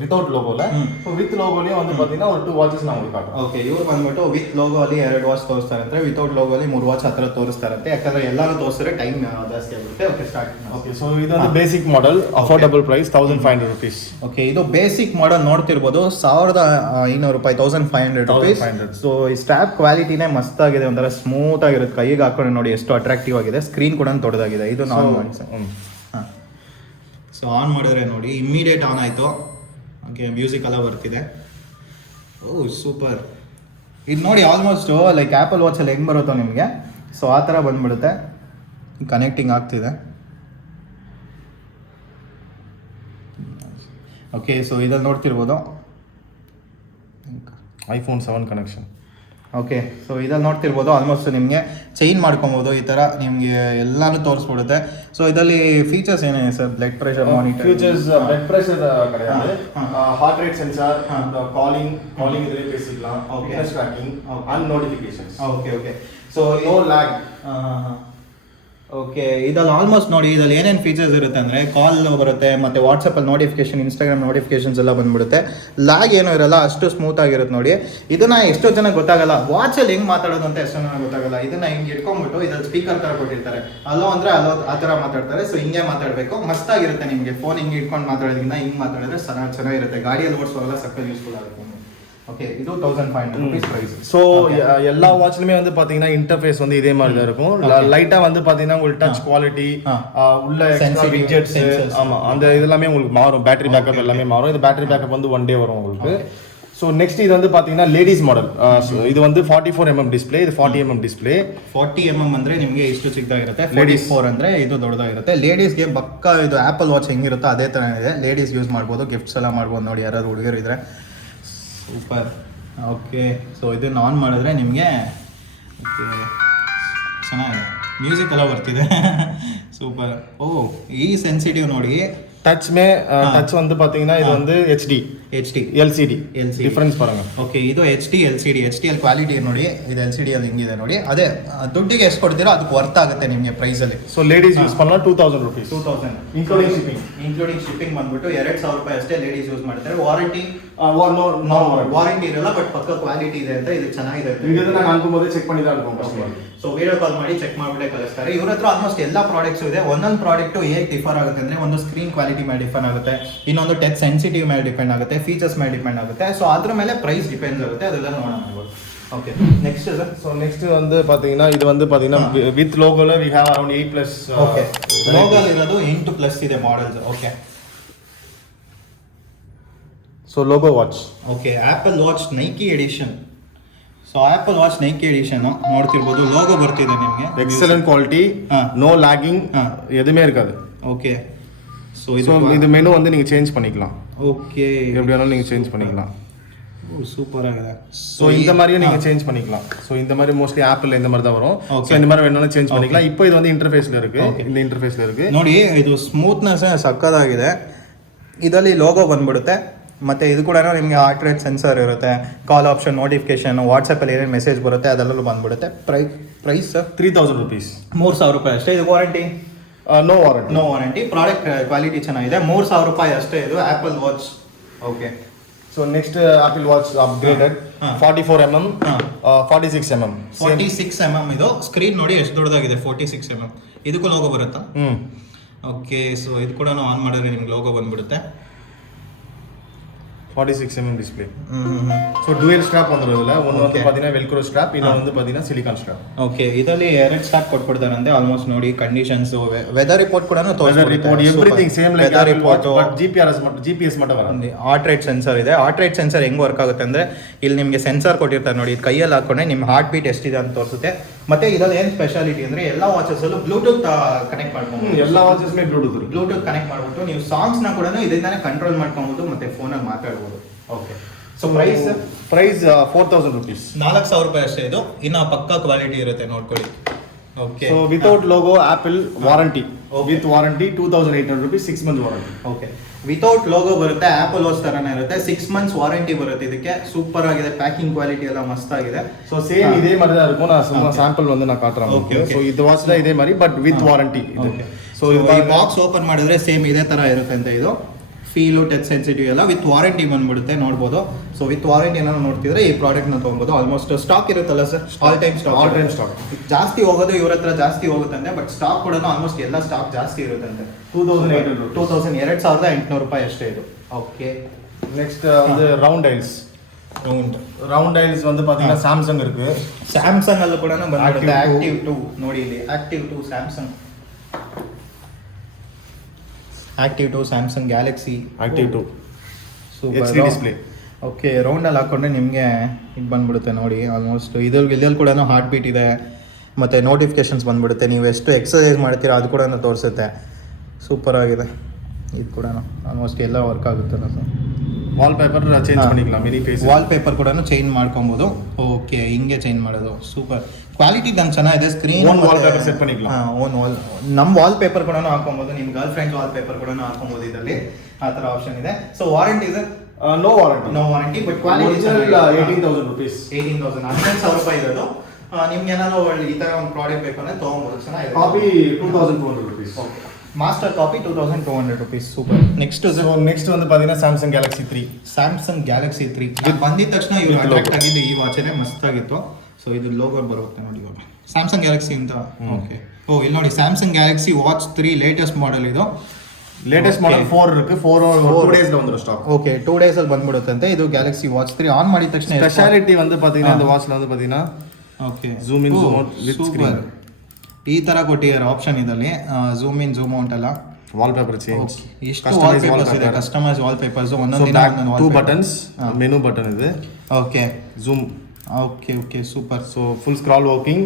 ವಿತೌಟ್ ಲೋಗೋல. ಸೊ ವಿತ್ ಲೋಗೋಲಿயும் வந்து பாத்தீங்கன்னா ஒரு 2 ವಾಚಸ್ ನಾನು உங்களுக்கு ಕಾಟ್ತೀನಿ. ಓಕೆ, ಇವ್ರು ಬಂದ್ಬಿಟ್ಟು ವಿತ್ ಲೋಗೋ ಅಲ್ಲಿ 2 ವಾಚ್ ತೋರಿಸ್ತಾರಂತೆ, ವಿತೌಟ್ ಲೋಗೋ ಅಲ್ಲಿ 3 ವಾಚ್ ಹತ್ರ ತೋರಿಸ್ತಾರಂತೆ. ಯಾಕಂದ್ರೆ ಎಲ್ಲಾನು ತೋರಿಸಿದ್ರೆ ಟೈಮ್ ಜಾಸ್ತಿ ಆಗುತ್ತೆ. Okay, start. ಓಕೆ, ಸೊ ಇದು ಒಂದು basic model, affordable price 1500 rupees. Okay, ಇದು ಬೇಸಿಕ್ ಮಾಡೆಲ್ ನೋಡ್ತಿರ್ಬೋದು, 1500 ರೂಪಾಯಿ, 1500 ರೂಪೀಸ್. ಸೊ ಈ ಸ್ಟ್ರಾಪ್ ಕ್ವಾಲಿಟಿನೇ ಮಸ್ತ್ ಆಗಿದೆ, ಒಂಥರ ಸ್ಮೂತ್ ಆಗಿರುತ್ತೆ. ಕೈಗೆ ಹಾಕೊಂಡು ನೋಡಿ ಎಷ್ಟು ಅಟ್ರಾಕ್ಟಿವ್ ಆಗಿದೆ. ಸ್ಕ್ರೀನ್ ಕೂಡ ದೊಡ್ಡದಾಗಿದೆ. ಇದು ಆನ್ ಮಾಡಿ ಸರ್. ಸೊ ಆನ್ ಮಾಡಿದ್ರೆ ನೋಡಿ ಇಮ್ಮಿಡಿಯೇಟ್ ಆನ್ ಆಯಿತು. ಓಕೆ, ಮ್ಯೂಸಿಕ್ ಎಲ್ಲ ಬರ್ತಿದೆ. ಓ ಸೂಪರ್. ಇದು ನೋಡಿ ಆಲ್ಮೋಸ್ಟ್ ಲೈಕ್ ಆ್ಯಪಲ್ ವಾಚಲ್ಲಿ ಹೆಂಗೆ ಬರುತ್ತೋ ನಿಮಗೆ, ಸೊ ಆ ಥರ ಬಂದ್ಬಿಡುತ್ತೆ. ಕನೆಕ್ಟಿಂಗ್ ಆಗ್ತಿದೆ. ಓಕೆ, ಸೊ ಇದಲ್ಲಿ ನೋಡ್ತಿರ್ಬೋದು iPhone 7 ಕನೆಕ್ಷನ್. ಓಕೆ, ಸೊ ಇದಲ್ಲಿ ನೋಡ್ತಿರ್ಬೋದು ಆಲ್ಮೋಸ್ಟ್ ನಿಮಗೆ ಚೇಂಜ್ ಮಾಡ್ಕೊಬೋದು. ಈ ಥರ ನಿಮಗೆ ಎಲ್ಲಾನು ತೋರಿಸ್ಬಿಡುತ್ತೆ. ಸೊ ಇದರಲ್ಲಿ ಫೀಚರ್ಸ್ ಏನಿದೆ sir? Blood pressure monitor. Features blood pressure கிடையாது. ஹார்ட் ரேட் சென்சார், காலிங் இதுலயே பேசிக்கலாம். Fitness tracking and notifications. Okay, so no lag. Okay, ಇದಲ್ಲಿ ಆಲ್ಮೋಸ್ಟ್ ನೋಡಿ ಇದ್ರಲ್ಲಿ ಏನೇನು ಫೀಚರ್ಸ್ ಇರುತ್ತೆ ಅಂದರೆ ಕಾಲ್ ಬರುತ್ತೆ, ಮತ್ತು ವಾಟ್ಸಪ್ಪಲ್ಲಿ ನೋಟಿಫಿಕೇಶನ್, ಇನ್ಸ್ಟಾಗ್ರಾಮ್ ನೋಟಿಫಿಕೇಶನ್ಸ್ ಎಲ್ಲ ಬಂದ್ಬಿಡುತ್ತೆ. ಲ್ಯಾಗ್ ಏನೂ ಇರಲ್ಲ, ಅಷ್ಟು ಸ್ಮೂತ್ ಆಗಿರುತ್ತೆ ನೋಡಿ. ಇದನ್ನು ಎಷ್ಟೋ ಜನ ಗೊತ್ತಾಗಲ್ಲ, ವಾಚಲ್ಲಿ ಹೆಂಗೆ ಮಾತಾಡೋದು ಅಂತ ಎಷ್ಟೋ ಜನ ಗೊತ್ತಾಗಲ್ಲ. ಇದನ್ನು ಹಿಂಗೆ ಇಟ್ಕೊಂಡ್ಬಿಟ್ಟು ಇದ್ರಲ್ಲಿ ಸ್ಪೀಕರ್ ಥರ ಕೊಟ್ಟಿರ್ತಾರೆ. ಅಲ್ಲೋ ಅಂದರೆ ಅಲ್ಲೋ ಆ ಥರ ಮಾತಾಡ್ತಾರೆ. ಸೊ ಹಿಂಗೆ ಮಾತಾಡಬೇಕು, ಮಸ್ತಾಗಿರುತ್ತೆ. ನಿಮಗೆ ಫೋನ್ ಹಿಂಗೆ ಇಟ್ಕೊಂಡು ಮಾತಾಡೋದ್ರಿಂದ ಹಿಂಗೆ ಮಾತಾಡಿದ್ರೆ ಚೆನ್ನಾಗಿರುತ್ತೆ. ಗಾಡಿಯಲ್ಲಿ ಓಡಿಸೋಲ್ಲ, ಸಕ್ಕತ್ ಯೂಸ್ಫುಲ್ ಆಗುತ್ತೆ. ಓಕೆ ಇದು 1500 ರುಪೀಸ್ ಪ್ರೈಸ್. ஸோ எல்லா வாட்ச்லயுமே வந்து பாத்தீங்கன்னா இன்டர்ஃபேஸ் வந்து இதே மாதிரி தான் இருக்கும். லைட்டா வந்து பாத்தீங்கன்னா உங்களுக்கு டச் குவாலிட்டி உள்ள எக்ஸ்ட்ரா விட்ஜெட்ஸ் ஆமா அந்த இதெல்லாமே உங்களுக்கு மாறும். பேட்டரி பேக்கப் எல்லாமே மாறும். இது பேட்டரி பேக்கப் வந்து 1 டே வரும் உங்களுக்கு. ஸோ நெக்ஸ்ட் இது வந்து பாத்தீங்கன்னா ಲೇಡೀಸ್ மாடல். ಇದು வந்து 44mm ಡಿಸ್ಪ್ಲೇ, ಇದು 40mm ಡಿಸ್ಪ್ಲೇ. 40mm ಅಂದ್ರೆ ನಿಮಗೆ ಇಷ್ಟು ಚಿಕ್ಕದಾಗಿರುತ್ತೆ. 44 ಅಂದ್ರೆ ಇದು ದೊಡ್ಡದಾಗಿರುತ್ತೆ. ಲೇಡೀಸ್ಗೆ ಪಕ್ಕಾ ಇದು ಆಪಲ್ ವಾಚ್ ಹೆಂಗಿರುತ್ತೋ ಅದೇ ತರ ಇದೆ. ಲೇಡೀಸ್ ಯೂಸ್ ಮಾಡ್ಬೋದು, ಗಿಫ್ಟ್ಸ್ ಎಲ್ಲ ಮಾಡ್ಬೋದು ನೋಡಿ. ಯಾರಾದ್ರು ಹುಡುಗರು ಇದ್ರೆ ಸೂಪರ್. ಓಕೆ, ಸೊ ಇದನ್ನು ಆನ್ ಮಾಡಿದ್ರೆ ನಿಮಗೆ ಓಕೆ ಚೆನ್ನಾಗಿದೆ, ಮ್ಯೂಸಿಕ್ ಎಲ್ಲ ಬರ್ತಿದೆ. ಸೂಪರ್. ಓ ಈ ಸೆನ್ಸಿಟಿವ್ ನೋಡಿ. ಟಚ್ ಮೇ ಟಚ್ வந்து பாத்தீங்கன்னா ಇದು வந்து HD LCD ಡಿಫರೆನ್ಸ್ பாருங்க. ಓಕೆ, ಇದು HD LCD ಅಲ್ಲಿ ಕ್ವಾಲಿಟಿ ನೋಡಿ. ಇದು LCD ಅಲ್ಲಿ ಹಿಂಗಿದೆ ನೋಡಿ. ಅದೇ ದುಡ್ಡಿಗೆ ಎಷ್ಟು ಕೊಡ್ತೀರೋ ಅದಕ್ಕೆ ವರ್ತ್ ಆಗುತ್ತೆ ನಿಮಗೆ ಪ್ರೈಸ್ ಅಲ್ಲಿ. ಸೊ ಲೇಡೀಸ್ ಯೂಸ್ பண்ணா 2000 ರೂಪೀಸ್ 2000 ಇನ್ಕ್ಲೂಡಿಂಗ್ ಶಿಪ್ಪಿಂಗ್ ಬಂದ್ಬಿಟ್ಟು 2000 ರೂಪಾಯಿ ಅಷ್ಟೇ ಲೇಡೀಸ್ ಯೂಸ್ ಮಾಡ್ತಾರೆ. ವಾರಂಟಿ ವಾರಂಟಿ ಇರಲ್ಲ, ಬಟ್ ಪಕ್ಕ ಕ್ವಾಲಿಟಿ ಇದೆ ಅಂತ ಇದು ಚೆನ್ನಾಗಿದೆ. ಇದನ್ನ ನಾನು ಅನ್ಕೊಂಬೋದೇ ಚೆಕ್ ಮಾಡಿ தான் இருக்கும் ಕಸ್ಟಮರ್. ಸೊ ವಿಡಿಯೋ ಕಾಲ್ ಮಾಡಿ ಚೆಕ್ ಮಾಡಿಬಿಟ್ಟೆ ಕಳಿಸ್ತಾರೆ. ಇವ್ರ ಹತ್ರ ಆಲ್ಮೋಸ್ಟ್ ಎಲ್ಲ ಪ್ರಾಡಕ್ಟ್ಸ್ ಇದೆ. ಒಂದೊಂದು ಪ್ರಾಡಕ್ಟ್ ಹೇಗೆ ಡಿಫರ್ ಆಗುತ್ತೆ ಅಂದ್ರೆ ಒಂದು ಸ್ಕ್ರೀನ್ ಕ್ವಾಲಿಟಿ ಮೇಲೆ ಡಿಪೆಂಡ್ ಆಗುತ್ತೆ, ಇನ್ನೊಂದು ಟಚ್ ಸೆನ್ಸಿಟಿವ್ ಮೇಲೆ ಡಿಪೆಂಡ್ ಆಗುತ್ತೆ, ಫೀಚರ್ಸ್ ಮೇಲೆ ಡಿಪೆಂಡ್ ಆಗುತ್ತೆ. ಸೊ ಅದ್ರ ಮೇಲೆ ಪ್ರೈಸ್ ಡಿಪೆಂಡ್ಸ್ ಆಗುತ್ತೆ. ಅದೆಲ್ಲ ನೋಡೋಣ. Okay, next sir. So next வந்து பாத்தீங்கன்னா ಇದು வந்து பாத்தீங்கன்னா ವಿತ್ ಲೋಗೋல we have around 8+ okay, logo ಇರೋದು 8+ ಇದೆ models. Okay, so logo watch. Okay, Apple watch Nike edition. So Apple watch Nike edition ನೋಡ್ತಿರ್ಬೋದು, ಲೋಗೋ ಬರ್ತಿದೆ ನಿಮಗೆ. ಎಕ್ಸಲೆಂಟ್ ಕ್ವಾಲಿಟಿ, நோ லாகிங், எதுமே இருக்காது. ஓகே, ஸோ இது மெனு வந்து நீங்கள் சேஞ்ச் பண்ணிக்கலாம். ஓகே, எப்படி வேணாலும் நீங்கள் சேஞ்ச் பண்ணிக்கலாம். ஓ சூப்பராக. ஸோ இந்த மாதிரியே நீங்கள் சேஞ்ச் பண்ணிக்கலாம். ஸோ இந்த மாதிரி மோஸ்ட்லி ஆப்பிள் இந்த மாதிரி தான் வரும். ஸோ இந்த மாதிரி வேணாலும் சேஞ்ச் பண்ணிக்கலாம். இப்போ இது வந்து இன்டர்ஃபேஸில் இருக்குது. இந்த ಇನ್ಟರ್ಫೇಸ್ல இருக்குது ನೋಡಿ. ಇದು ಸ್ಮೂತ್ನೆಸ್ ಸಕ್ಕದಾಗಿದೆ. ಇದರಲ್ಲಿ ಲೋಗೋ ಬಂದ್ಬಿಡುತ್ತೆ. ಮತ್ತು ಇದು ಕೂಡ ನಿಮಗೆ ಹಾರ್ಟ್ ರೇಟ್ ಸೆನ್ಸರ್ ಇರುತ್ತೆ, ಕಾಲ್ ಆಪ್ಷನ್, ನೋಟಿಫಿಕೇಶನ್, ವಾಟ್ಸಪ್ಪಲ್ಲಿ ಏನೇನು ಮೆಸೇಜ್ ಬರುತ್ತೆ ಅದೆಲ್ಲೂ ಬಂದ್ಬಿಡುತ್ತೆ. ಪ್ರೈಸ್ 3000 ರೂಪೀಸ್, 3000 ರೂಪಾಯಿ ಅಷ್ಟೇ. ಇದು warranty no warranty. Product quality ಚೆನ್ನಾಗಿದೆ. 3000 ರೂಪಾಯಿ ಅಷ್ಟೇ ಇದು Apple watch. Okay, so next Apple watch upgraded 44mm 46mm 46mm. ಇದು ಸ್ಕ್ರೀನ್ ನೋಡಿ ಎಷ್ಟು ದೊಡ್ಡದಾಗಿದೆ. 46mm. ಇದಕ್ಕೂ ಲೋಗೋ ಬರುತ್ತಾ? ಓಕೆ, ಸೊ ಇದು ಕೂಡ ಆನ್ ಮಾಡಿದ್ರೆ ನಿಮ್ಗೆ ಲೋಗೋ ಬಂದ್ಬಿಡುತ್ತೆ. 46mm display. So dual strap வந்துருதுல. ಒಂದು வந்து பாத்தீங்கன்னா ವೆಲ್ಕ್ರೋ ಸ್ಟ್ರಾಪ್, ಇನ್ನೊಂದು வந்து பாத்தீங்கன்னா ಸಿಲಿಕಾನ್ ಸ್ಟ್ರಾಪ್. ಓಕೆ, ಇದರಲ್ಲಿ 2 ಸ್ಟ್ರಾಪ್ ಕೊಟ್ಬಿಡ್ತಾರಂತೆ. ಆಲ್ಮೋಸ್ಟ್ ನೋಡಿ ಕಂಡೀಷನ್ಸ್, ವೆದರ್ ರಿಪೋರ್ಟ್ ಕೂಡ everything same like weather report, but GPS ಮಾತ್ರ ಬರುತ್ತೆ. ಹಾರ್ಟ್ ರೇಟ್ ಸೆನ್ಸರ್ ಇದೆ. ಹಾರ್ಟ್ ರೇಟ್ ಸೆನ್ಸರ್ ಹೆಂಗ್ ವರ್ಕ್ ಆಗುತ್ತೆ ಅಂದ್ರೆ, ಇಲ್ಲಿ ನಿಮಗೆ ಸೆನ್ಸರ್ ಕೊಟ್ಟಿರ್ತಾರೆ ನೋಡಿ. ಇದು ಕೈಯಲ್ಲಿ ಹಾಕೊಂಡ್ರೆ ನಿಮ್ಮ ಹಾರ್ಟ್ ಬೀಟ್ ಎಷ್ಟಿದೆ ಅಂತ ತೋರಿಸುತ್ತೆ. ಮತ್ತೆ ಇದರಲ್ಲಿ ಏನು ಸ್ಪೆಷಾಲಿಟಿ ಅಂದ್ರೆ ಎಲ್ಲ ವಾಚಸ್ ಅಲ್ಲೂ ಬ್ಲೂಟೂತ್ ಕನೆಕ್ಟ್ ಮಾಡ್ಕೊಂಡು, ಎಲ್ಲ ವಾಚಸ್ ಮೇಲೆ ಬ್ಲೂಟೂತ್ ಕನೆಕ್ಟ್ ಮಾಡ್ಬಿಟ್ಟು ನೀವು ಸಾಂಗ್ಸ್ ನ ಕೂಡ ಇದರಿಂದಾನೇ ಕಂಟ್ರೋಲ್ ಮಾಡ್ಕೊಬಹುದು ಮತ್ತೆ ಫೋನಲ್ಲಿ ಮಾತಾಡ್ಬೋದು. ಓಕೆ, ಸೊ ಪ್ರೈಸ್ 4000 ರೂಪೀಸ್, 4000 ರೂಪಾಯಿ ಅಷ್ಟೇ. ಇದು ಇನ್ನು ಪಕ್ಕಾ ಕ್ವಾಲಿಟಿ ಇರುತ್ತೆ ನೋಡ್ಕೊಳ್ಳಿ. Okay, so without logo apple warranty, with warranty 2800 rupees, 6 months warranty. Okay, without logo ಬರುತ್ತೆ. ಆಪಲ್ ವಾಚ್ ತರನೇ ಇರುತ್ತೆ. 6 ಮಂತ್ಸ್ ವಾರಂಟಿ ಬರುತ್ತೆ ಇದಕ್ಕೆ. ಸೂಪರ್ ಆಗಿದೆ. ಪ್ಯಾಕಿಂಗ್ ಕ್ವಾಲಿಟಿ ಎಲ್ಲ ಮಸ್ತ್ ಆಗಿದೆ. ಸೊ ಸೇಮ್ ಇದೇ மாதிரி தான் இருக்கும். நான் சும்மா சாம்பிள் வந்து நான் காட்றேன். ಓಕೆ, ಸೊ ಇದು ವಾಚ್ ದ ಇದೇ மாதிரி ಬಟ್ ವಿತ್ ವಾರಂಟಿ ಇದು. ಸೊ ಈ ಬಾಕ್ಸ್ ಓಪನ್ ಮಾಡಿದ್ರೆ ಸೇಮ್ ಇದೇ ತರ ಇರುತ್ತೆ ಅಂತ. ಇದು ಫೀಲು, ಟಚ್ ಸೆನ್ಸಿಟಿವ್ ಎಲ್ಲ ವಿತ್ ವಾರಂಟಿ ಬಂದ್ಬಿಡುತ್ತೆ, ನೋಡ್ಬೋದು. ಸೊ ವಿತ್ ವಾರಂಟಿ ಏನಾದ್ರು ನೋಡ್ತಿದ್ರೆ ಈ ಪ್ರಾಡಕ್ಟ್ ನ ತಗೊಬೋದು. ಆಲ್ಮೋಸ್ಟ್ ಸ್ಟಾಕ್ ಇರುತ್ತಲ್ಲ ಸರ್, ಆಲ್ ಟೈಮ್ ಸ್ಟಾಕ್. ಜಾಸ್ತಿ ಹೋಗೋದು ಇವ್ರ ಹತ್ರ ಜಾಸ್ತಿ ಹೋಗುತ್ತಂತೆ, ಬಟ್ ಸ್ಟಾಕ್ ಕೂಡ ಆಲ್ಮೋಸ್ಟ್ ಎಲ್ಲ ಸ್ಟಾಕ್ ಜಾಸ್ತಿ ಇರುತ್ತಂತೆ. 2800 ರೂಪಾಯಿ ಅಷ್ಟೇ ಇದು. ಓಕೆ, ನೆಕ್ಸ್ಟ್ வந்து ரவுண்ட் டைல்ஸ் வந்து பாத்தீங்கன்னா சாம்சங் இருக்கு. ಸ್ಯಾಮ್ಸಂಗ್ ಅಲ್ಲೂ ಕೂಡ ಬಂದಿರುತ್ತೆ. ಆಕ್ಟಿವ್ 2 ನೋಡಿ ಇಲ್ಲಿ, active 2 Samsung, active 2 Samsung Galaxy active 2 HD display. Okay, ರೌಂಡಲ್ಲಿ ಹಾಕೊಂಡ್ರೆ ನಿಮಗೆ ಇದು ಬಂದ್ಬಿಡುತ್ತೆ ನೋಡಿ. ಆಲ್ಮೋಸ್ಟ್ ಇದರಲ್ಲಿ ಕೂಡ ಹಾರ್ಟ್ ಬೀಟ್ ಇದೆ, ಮತ್ತು ನೋಟಿಫಿಕೇಶನ್ಸ್ ಬಂದ್ಬಿಡುತ್ತೆ. ನೀವು ಎಷ್ಟು ಎಕ್ಸಸೈಸ್ ಮಾಡ್ತೀರಾ ಅದು ಕೂಡ ತೋರಿಸುತ್ತೆ. ಸೂಪರ್ ಆಗಿದೆ. ಇದು ಕೂಡ ಆಲ್ಮೋಸ್ಟ್ ಎಲ್ಲ ವರ್ಕ್ ಆಗುತ್ತಲ್ಲ ಸರ್. ವಾಲ್ಪೇಪರ್ ಚೇಂಜ್ பண்ணிக்கலாம். ಮಿನಿ ಫೇಸ್ ವಾಲ್ಪೇಪರ್ ಕೂಡ ಚೇಂಜ್ ಮಾಡ್ಕೊಬೋದು. ಓಕೆ, ಹಿಂಗೆ ಚೇಂಜ್ ಮಾಡೋದು. ಸೂಪರ್ ಕ್ವಾಲಿಟಿ ನಾನು ಚೆನ್ನಾಗಿದೆ. ಸ್ಕ್ರೀನ್ ಓನ್ ವಾಲ್ಪೇಪರ್ ಸೆಟ್ பண்ணிக்கலாம். ನಮ್ಮ ವಾಲ್ಪೇಪರ್ ಕೂಡ ಹಾಕೊಬೋದು, ನಿಮ್ಮ ಗರ್ಲ್ ಫ್ರೆಂಡ್ ವಾಲ್ಪೇಪರ್ ಕೂಡ ಹಾಕೊಬೋದು. ಇದರಲ್ಲಿ ಆ ಥರ ಆಪ್ಷನ್ ಇದೆ. ಸೊ ವಾರಂಟಿ ಇದೆ? No warranty but quality 18,000 rupees, 18,000 ರೂಪಾಯಿ ಇರೋದು. ನಿಮ್ಗೆ ಏನಾದ್ರು ಈ ಥರ ಒಂದು ಪ್ರಾಡಕ್ಟ್ ಬೇಕು ಅಂದರೆ ತೊಗೊಬೋದು. ಚೆನ್ನಾಗಿದೆ. Copy 2200 rupees. Master copy 2200 rupees. Super. Next வந்து பாத்தீங்கன்னா ಸ್ಯಾಮ್ಸಂಗ್ ಗ್ಯಾಲಕ್ಸಿ 3. ಸ್ಯಾಮ್ಸಂಗ್ ಗ್ಯಾಲಕ್ಸಿ 3 ಬಂದಿದ ತಕ್ಷಣ ಇವರು ಅಟ್ರಾಕ್ಟ್ ಆಗಿದ್ದು ಈ ವಾಚನೇ ಮಸ್ತ್ ಆಗಿತ್ತು. ಸೊ ಇದು ಲೋಗೋ ಬರುತ್ತೆ ನೋಡಿ ಇವಾಗ ಸ್ಯಾಮ್ಸಂಗ್ ಗ್ಯಾಲಕ್ಸಿ ಅಂತ. ಓಕೆ, ಇಲ್ಲಿ ನೋಡಿ Samsung Galaxy watch 3 latest model ಇದು. ಲೇಟೆಸ್ಟ್ ಮಾಡೆಲ್ 4 ಇருக்கு 4 2 ಡೇಸ್ ல வந்துரும் ಸ್ಟಾಕ್. ಓಕೆ 2 ಡೇಸ್ ಅಲ್ಲಿ ಬಂದ್ಬಿಡುತ್ತೆ. ಇದು ಗ್ಯಾಲಕ್ಸಿ ವಾಚ್ 3 ಆನ್ ಮಾಡಿದ ತಕ್ಷಣ ಸ್ಪೆಷಾಲಿಟಿ வந்து பாத்தீங்கன்னா இந்த வாட்ச்ல வந்து பாத்தீங்கன்னா okay zoom in zoom out with screen ಈ ತರ ಕೊಟ್ಟಿದ್ದಾರೆ ಆಪ್ಷನ್ ಇದರಲ್ಲಿ, ಝೂಮ್ ಇನ್ ಝೂಮ್ ಔಟ್ ಅಲ್ಲ, ವಾಲ್ಪೇಪರ್ ಚೇಂಜ್, ಎಷ್ಟು ವಾಲ್ಪೇಪರ್ಸ್ ಇದೆ, ಕಸ್ಟಮೈಸ್ ವಾಲ್ಪೇಪರ್ಸ್, ಒಂದೊಂದಿನ ಒಂದೊಂದು 2 ಬಟನ್ಸ್, ಮೆನು ಬಟನ್ ಇದೆ. Okay zoom, okay okay super. So full scroll working,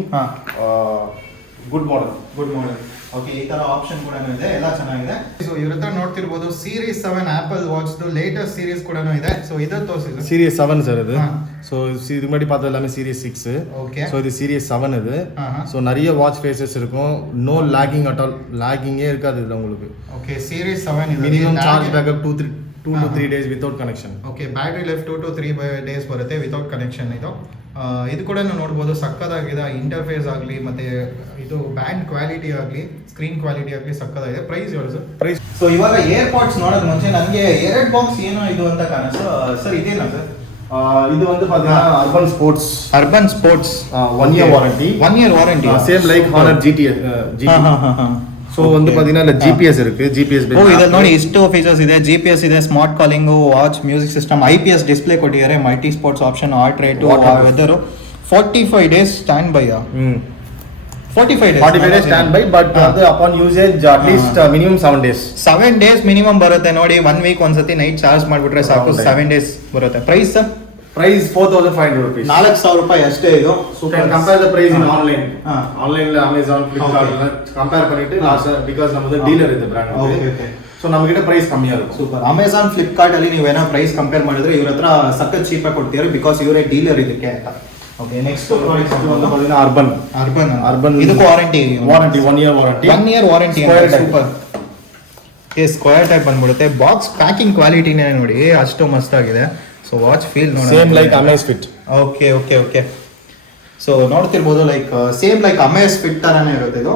good model. Okay ಈ ತರ ಆಪ್ಷನ್ ಕೂಡ ಇದೆ, ಎಲ್ಲ ಚೆನ್ನಾಗಿದೆ. ಸೊ ಇವ್ರ ಹತ್ರ ನೋಡ್ತಿರ್ಬೋದು series 7 apple watch latest series ಕೂಡ ಇದೆ. ಸೊ ಇದು ತೋರಿಸಿದ್ರು சீரியஸ் 7 சார் இது. ஸோ இது முன்னாடி பார்த்தது எல்லாமே சீரியஸ் 6. ஓகே. ஸோ இது சீரியஸ் 7 இது. ஸோ நிறைய வாட்ச் ஃபேஸஸ் இருக்கும், நோ லாகிங் அட் ஆல், லாகிங்கே இருக்காது இதில் உங்களுக்கு. ஓகே சீರೀஸ் 7 இது minimum charge backup 2 to 3 days without connection. Okay battery life 2 to 3 days ಬರುತ್ತೆ ವಿತೌಟ್ ಕನೆಕ್ಷನ್ ಇದು. ಇದು ಕೂಡ ನೋಡ್ಬೋದು ಸಕ್ಕದಾಗಿದೆ, ಇಂಟರ್ಫೇಸ್ ಆಗಲಿ ಮತ್ತೆ ಇದು ಬ್ಯಾಂಡ್ ಕ್ವಾಲಿಟಿ ಆಗಲಿ ಸ್ಕ್ರೀನ್ ಕ್ವಾಲಿಟಿ ಆಗಲಿ ಸಕ್ಕದಾಗಿದೆ. ಪ್ರೈಸ್ ಹೇಳಿ ಸರ್? ಪ್ರೈಸ್ ಸೊ ಇವಾಗ ಏರ್ಪಾಡ್ಸ್ ನೋಡೋದು ಮುಂಚೆ ನನಗೆ 2 ಬಾಕ್ಸ್ ಏನೋ ಇದು ಅಂತ ಕಾಣಿಸ್ತು ಸರ್, ಇದೇನಾ ಸರ್? இது வந்து பாத்தீங்கன்னா urban sports 1 year warranty. 1 year warranty same like Honor GT. So ಒಂದು ಪಾದಿನ GPS ಇருக்கு, GPS ಓ ಇದಲ್ಲಿ ನೋಡಿ ಇಷ್ಟು ಫೀಚರ್ಸ್ ಇದೆ, GPS ಇದೆ, smart calling, watch, music system, IPS display ಕೊಟ್ಟಿದ್ದಾರೆ, multi sports option, heart rate, weather, 45 days standby. 45 days standby, but ಅದು upon usage at least minimum 7 days minimum ಬರುತ್ತೆ ನೋಡಿ. 1 weak ಒಂದ್ಸತಿ night charge ಮಾಡ್ಬಿಟ್ರೆ ಸಾಕು, 7 days ಬರುತ್ತೆ. Price price 4500 rupees, 4000 ರೂಪಾಯಿ ಅಷ್ಟೇ ಇದು. Super. Compare the price in online, online Amazon, Flipkart compare பண்ணிட்டு லாஸ்ட் ಬಿಕಾಸ್ ನಮ್ಮದು ಡೀಲರ್ ಇದೆ ಬ್ರಾಂಡ್. ಓಕೆ ಸೊ ನಮಗಿಂತ ಪ್ರೈಸ್ ಕಮ್ಮಿ ಆಗುತ್ತೆ. ಸೂಪರ್. ಅಮೆಜಾನ್, ಫ್ಲಿಪ್ಕಾರ್ಟ್ ಅಲ್ಲಿ ನೀವೇನೋ ಪ್ರೈಸ್ ಕಂಪೇರ್ ಮಾಡಿದ್ರೆ ಇವ್ರ ಹತ್ರ ಸಖತ್ ಚೀಪ್ ಆಗಿ ಕೊಡ್ತೀರಾ, ಬಿಕಾಸ್ ಇವರೇ ಡೀಲರ್ ಇದಕ್ಕೆ ಅಂತ. ಓಕೆ ನೆಕ್ಸ್ಟ್ ಪ್ರಾಡಕ್ಟ್ ಒಂದು ಪಾದಿನ ಅರ್ಬನ್ ಇದಕ್ಕೆ warranty 1 year warranty. 1 year warranty. Super. Square type ಬಂದ್ಬಿಡುತ್ತೆ. ಬಾಕ್ಸ್ ಪ್ಯಾಕಿಂಗ್ ಕ್ವಾಲಿಟಿನೇ ನೋಡಿ ಅಷ್ಟು ಮಸ್ತ್ ಆಗಿದೆ. ಸೊ ವಾಚ್ ಫೀಲ್ ನೋಡಿ same like Amazfit. Okay okay okay. So ನೋಡ್ತಿರ್ಬೋದು like same like Amazfit ತರಾನೇ ಇರುತ್ತೆ ಇದು.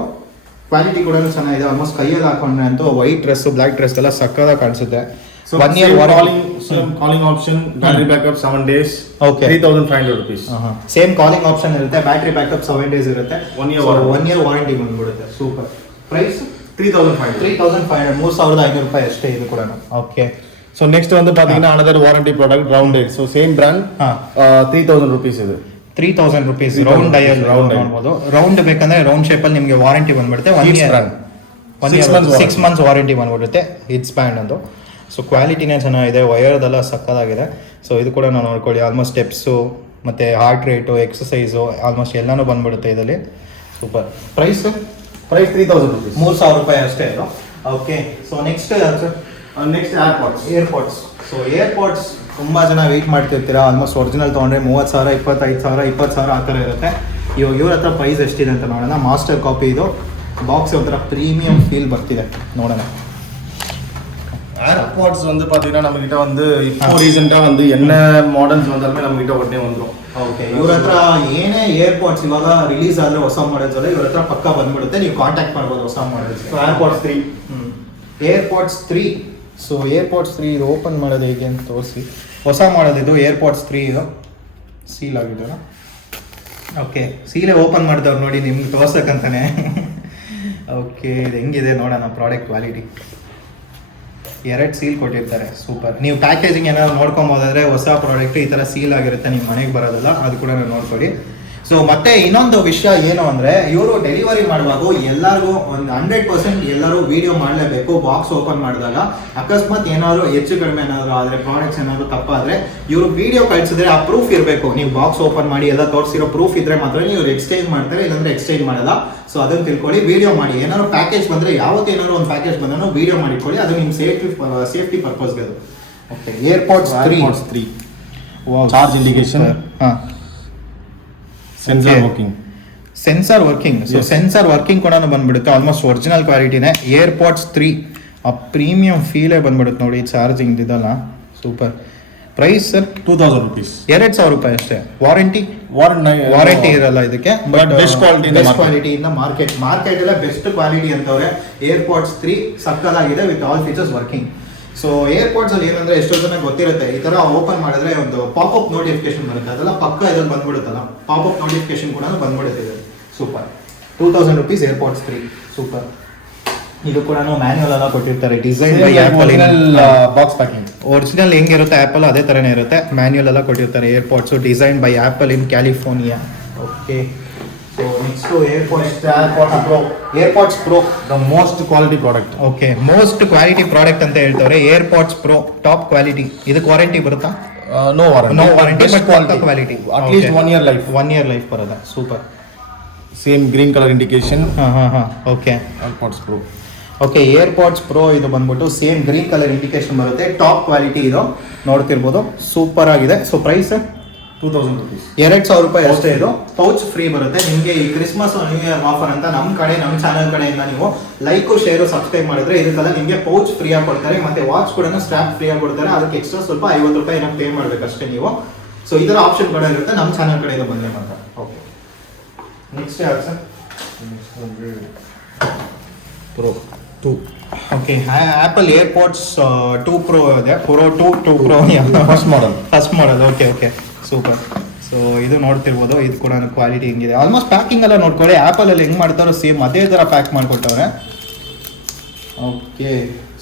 ಕ್ವಾಲಿಟಿ ಕೂಡ ಚೆನ್ನಾಗಿದೆ. ಆಲ್ಮೋಸ್ಟ್ ಕೈಯಲ್ಲಿ ಹಾಕೊಂಡ್ರೆ ಅಂತೂ ವೈಟ್ ಡ್ರೆಸ್, ಬ್ಲಾಕ್ ಡ್ರೆಸ್ ಎಲ್ಲ ಸಕ್ಕದಾಗಿ ಕಾಣಿಸುತ್ತೆ. So 1 year warranty, same calling option, battery backup 7 days. Okay. 3500 rupees. Same calling option ಇರುತ್ತೆ, ಬ್ಯಾಟರಿ ಬ್ಯಾಕಪ್ 7 ಡೇಸ್ ಇರುತ್ತೆ, 1 year ವಾರಂಟಿ ಬಂದ್ಬಿಡುತ್ತೆ. ಸೂಪರ್. ಪ್ರೈಸ್ 3500 3500 ರೂಪಾಯಿ ಅಷ್ಟೇ ಇದು ಕೂಡ. ಓಕೆ. ಸೊ ನೆಕ್ಸ್ಟ್ ಒಂದು ಪಾದಿನ another warranty product rounded. So same brand 3000 rupees ಇದು. 3000 rupees round dial ನೋಡಬಹುದು. ರೌಂಡ್ ಬೇಕಂದ್ರೆ ರೌಂಡ್ ಶೇಪ್ ಅಲ್ಲಿ ನಿಮಗೆ ವಾರಂಟಿ ಬಂದ್ಬಿಡುತ್ತೆ. 1 year 6 months ವಾರಂಟಿ ಬಂದ್ಬಿಡುತ್ತೆ. ಹಿಟ್ಸ್ ಬ್ಯಾಂಡ್ ಅಂತ. ಸೊ ಕ್ವಾಲಿಟಿನೇ ಚೆನ್ನಾಗಿದೆ, ವಯರ್ದೆಲ್ಲ ಸಕ್ಕದಾಗಿದೆ. ಸೊ ಇದು ಕೂಡ ನಾವು ನೋಡ್ಕೊಳ್ಳಿ, ಆಲ್ಮೋಸ್ಟ್ ಸ್ಟೆಪ್ಸು ಮತ್ತು ಹಾರ್ಟ್ ರೇಟು, ಎಕ್ಸಸೈಸು ಆಲ್ಮೋಸ್ಟ್ ಎಲ್ಲನೂ ಬಂದ್ಬಿಡುತ್ತೆ ಇದರಲ್ಲಿ. ಸೂಪರ್. ಪ್ರೈಸ್ 3000 rupees, 3000 ರೂಪಾಯಿ ಅಷ್ಟೇ ಇದು. Okay. So next next AirPods. So AirPods ತುಂಬ ಜನ ವೆಯ್ಟ್ ಮಾಡ್ತಿರ್ತೀರಾ. ಆಲ್ಮೋಸ್ಟ್ ಒರಿಜಿನಲ್ ತೊಗೊಂಡ್ರೆ 30,000, 25,000, 20,000 ಆ ಥರ ಇರುತ್ತೆ. ಇವ್ರ ಹತ್ರ ಪ್ರೈಸ್ ಎಷ್ಟಿದೆ ಅಂತ ನೋಡೋಣ. ಮಾಸ್ಟರ್ ಕಾಪಿ ಇದು. ಬಾಕ್ಸ್ ಒಂಥರ ಪ್ರೀಮಿಯಂ ಫೀಲ್ ಬರ್ತಿದೆ, ನೋಡೋಣ. ஏர்பாட்ஸ் வந்து பாத்தீங்கன்னா நம்ம கிட்ட வந்து இப்போ ரீசெண்டா வந்து என்ன மாடல்ஸ் வந்தாலுமே நம்ம கிட்ட உடனே வந்துரும். ಓಕೆ. ಇವ್ರ ಹತ್ರ ಏನೇ ಏರ್ಪಾಡ್ಸ್ ಇವಾಗ ರಿಲೀಸ್ ಆದರೆ ಹೊಸ ಮಾಡೆಲ್ಸ್ ಅಲ್ಲ ಇವ್ರ ಹತ್ರ ಪಕ್ಕ ಬಂದ್ಬಿಡುತ್ತೆ, ನೀವು ಕಾಂಟ್ಯಾಕ್ಟ್ ಮಾಡ್ಬೋದು ಹೊಸ models. AirPods 3. AirPods 3. So AirPods 3 ಇದು ಓಪನ್ ಮಾಡೋದು ಹೇಗೆ ಅಂತ ತೋರಿಸಿ. ಹೊಸ ಮಾಡೆಲ್ ಇದು ಏರ್ಪಾಡ್ಸ್ 3 ಇದು. ಸೀಲ್ ಆಗಿದೆಯಲ್ಲ. ಓಕೆ. ಸೀಲೇ ಓಪನ್ ಮಾಡಿದವ್ರು ನೋಡಿ ನಿಮ್ಗೆ ತೋರ್ಸಕ್ಕಂತಾನೆ. ಓಕೆ ಇದು ಹೆಂಗಿದೆ ನೋಡೋಣ ಪ್ರಾಡಕ್ಟ್ ಕ್ವಾಲಿಟಿ. 2 ಸೀಲ್ ಕೊಟ್ಟಿರ್ತಾರೆ. ಸೂಪರ್. ನೀವು ಪ್ಯಾಕೇಜಿಂಗ್ ಏನಾದ್ರು ನೋಡ್ಕೊಬೋದಾದ್ರೆ ಹೊಸ ಪ್ರಾಡಕ್ಟ್ ಈ ಥರ ಸೀಲ್ ಆಗಿರುತ್ತೆ, ನಿಮ್ಮ ಮನೆಗೆ ಬರೋದಿಲ್ಲ, ಅದು ಕೂಡ ನೋಡ್ಕೊಳ್ಳಿ. ಸೊ ಮತ್ತೆ ಇನ್ನೊಂದು ವಿಷಯ ಏನು ಅಂದರೆ ಇವರು ಡೆಲಿವರಿ ಮಾಡುವಾಗ ಎಲ್ಲರಿಗೂ ಒಂದು 100% ಎಲ್ಲರೂ ವಿಡಿಯೋ ಮಾಡಲೇಬೇಕು. ಬಾಕ್ಸ್ ಓಪನ್ ಮಾಡಿದಾಗ ಅಕಸ್ಮಾತ್ ಏನಾದರೂ ಹೆಚ್ಚು ಕಡಿಮೆ ಏನಾದರೂ ಆದರೆ, ಪ್ರಾಡಕ್ಟ್ಸ್ ಏನಾದರೂ ತಪ್ಪಾದರೆ ಇವರು ವಿಡಿಯೋ ಕಳಿಸಿದ್ರೆ ಆ ಪ್ರೂಫ್ ಇರಬೇಕು. ನೀವು ಬಾಕ್ಸ್ ಓಪನ್ ಮಾಡಿ ಎಲ್ಲ ತೋರಿಸಿರೋ ಪ್ರೂಫ್ ಇದ್ರೆ ಮಾತ್ರ ನೀವು ಎಕ್ಸ್ಚೇಂಜ್ ಮಾಡ್ತಾರೆ, ಇಲ್ಲಾಂದ್ರೆ ಎಕ್ಸ್ಚೇಂಜ್ ಮಾಡಲ್ಲ. ಸೊ ಅದನ್ನು ತಿಳ್ಕೊಳ್ಳಿ. ವಿಡಿಯೋ ಮಾಡಿ. ಏನಾದ್ರು ಪ್ಯಾಕೇಜ್ ಬಂದರೆ, ಯಾವತ್ತೇನಾದ್ರು ಒಂದು ಪ್ಯಾಕೇಜ್ ಬಂದರೂ ವಿಡಿಯೋ ಮಾಡಿಕೊಳ್ಳಿ, ಅದು ನಿಮ್ಮ ಸೇಫ್ಟಿ ಪರ್ಪಸ್ಗೆ ಅದು. Okay. AirPods 3. Charge indication, sensor working. So sensor working ಕೂಡ ಬಂದ್ಬಿಡುತ್ತೆ. Almost original ಕ್ವಾಲಿಟಿನೇ. ಏರ್ಪಾಡ್ಸ್ 3 ಆ ಪ್ರೀಮಿಯಂ ಫೀಲೇ ಬಂದ್ಬಿಡುತ್ತೆ ನೋಡಿ, ಚಾರ್ಜಿಂಗ್ ಇದಲ್ಲ. ಸೂಪರ್. ಪ್ರೈಸ್ ಸರ್ 2000 rupees, 2000 ರೂಪಾಯಿ ಅಷ್ಟೇ. ವಾರಂಟಿ ಇರಲ್ಲ ಇದಕ್ಕೆ, but best quality in market ಎಲ್ಲ ಬೆಸ್ಟ್ ಕ್ವಾಲಿಟಿ ಅಂತವ್ರೆ. ಏರ್ಪಾಡ್ಸ್ 3 ಸಕ್ಕದಾಗಿದೆ with all features working. So AirPods ಅಲ್ಲಿ ಏನಂದ್ರೆ ಎಷ್ಟೋ ಜನ ಗೊತ್ತಿರುತ್ತೆ, ಈ ತರ ಓಪನ್ ಮಾಡಿದ್ರೆ ಒಂದು ಪಾಪ್ಅಪ್ ನೋಟಿಫಿಕೇಶನ್ ಬರುತ್ತೆ, ಅದೆಲ್ಲ ಪಕ್ಕ ಇದ್ರಲ್ಲಿ ಬಂದ್ಬಿಡುತ್ತಲ್ಲ, ಪಾಪ್ಅಪ್ ನೋಟಿಫಿಕೇಶನ್ ಕೂಡ ಬಂದ್ಬಿಡುತ್ತೆ. ಸೂಪರ್. 2000 rupees AirPods 3. ಸೂಪರ್. ಇದು ಕೂಡ ಮ್ಯಾನ್ಯುವಲ್ ಎಲ್ಲ ಕೊಟ್ಟಿರ್ತಾರೆ, design by Apple. Box packing original ಹೆಂಗಿರುತ್ತೆ ಆಪಲ್ ಅದೇ ತರನೇ ಇರುತ್ತೆ. ಮ್ಯಾನ್ಯುವಲ್ ಎಲ್ಲ ಕೊಟ್ಟಿರ್ತಾರೆ. AirPods design by Apple in California. Okay, so next AirPods pro the most quality product. Okay, most quality product ಅಂತ ಹೇಳ್ತಾರೆ. AirPods pro top quality. ಇದಕ್ಕೆ warranty ಬರುತ್ತಾ? No warranty, but quality at least 1 year life. 1 year life ಬರೋದಾ? Super. Same green colour indication. Okay, AirPods pro. Okay, AirPods pro ಇದು ಬಂದ್ಬಿಟ್ಟು same green colour indication ಬರುತ್ತೆ. Top quality ಇದು ನೋಡ್ತಿರ್ಬೋದು, super ಆಗಿದೆ. So price 2000 rupees. 2,000 ರೂಪಾಯಿ ಅಷ್ಟೇ. ಇದು ಪೌಚ್ ಫ್ರೀ ಬರುತ್ತೆ ನಿಮಗೆ. ಈ ಕ್ರಿಸ್ಮಸ್ ನ್ಯೂ ಇಯರ್ ಆಫರ್ ಅಂತ ನಮ್ಮ ಚಾನಲ್ ಕಡೆಯಿಂದ ನೀವು ಲೈಕ್ ಶೇರು ಸಬ್ಸ್ಕ್ರೈಬ್ ಮಾಡಿದ್ರೆ ಇದಕ್ಕೆಲ್ಲ ನಿಮಗೆ ಪೌಚ್ ಫ್ರೀ ಆಗಿ ಕೊಡ್ತಾರೆ. ಮತ್ತೆ ವಾಚ್ ಕೂಡ ಸ್ಟ್ರಾಪ್ ಫ್ರೀ ಆಗಿ ಕೊಡ್ತಾರೆ. ಅದಕ್ಕೆ ಎಕ್ಸ್ಟ್ರಾ ಸ್ವಲ್ಪ 50 ರೂಪಾಯಿ ಏನೋ ಪೇ ಮಾಡಬೇಕಷ್ಟೇ ನೀವು. ಸೊ ಇದರ ಆಪ್ಷನ್ ಕೂಡ ಇರುತ್ತೆ ನಮ್ಮ ಚಾನಲ್ ಕಡೆಯಿಂದ ಬಂದೇ ಮಾತ್ರ. ಓಕೆ, ನೆಕ್ಸ್ಟ್ ಯಾರು sir? Pro 2. Okay, Apple AirPods 2 pro ಇದೆ. Pro 2 pro first model. Okay, super. So ಇದು ನೋಡ್ತಿರ್ಬೋದು, ಇದು ಕೂಡ ಕ್ವಾಲಿಟಿ ಹೆಂಗಿದೆ. ಆಲ್ಮೋಸ್ಟ್ ಪ್ಯಾಕಿಂಗ್ ಎಲ್ಲ ನೋಡ್ಕೊಳ್ಳಿ. ಆ್ಯಪಲ್ ಅಲ್ಲಿ ಹೆಂಗೆ ಮಾಡ್ತಾರೋ ಸೇಮ್ ಅದೇ ಥರ ಪ್ಯಾಕ್ ಮಾಡಿಕೊಟ್ಟವ್ರೆ. ಓಕೆ,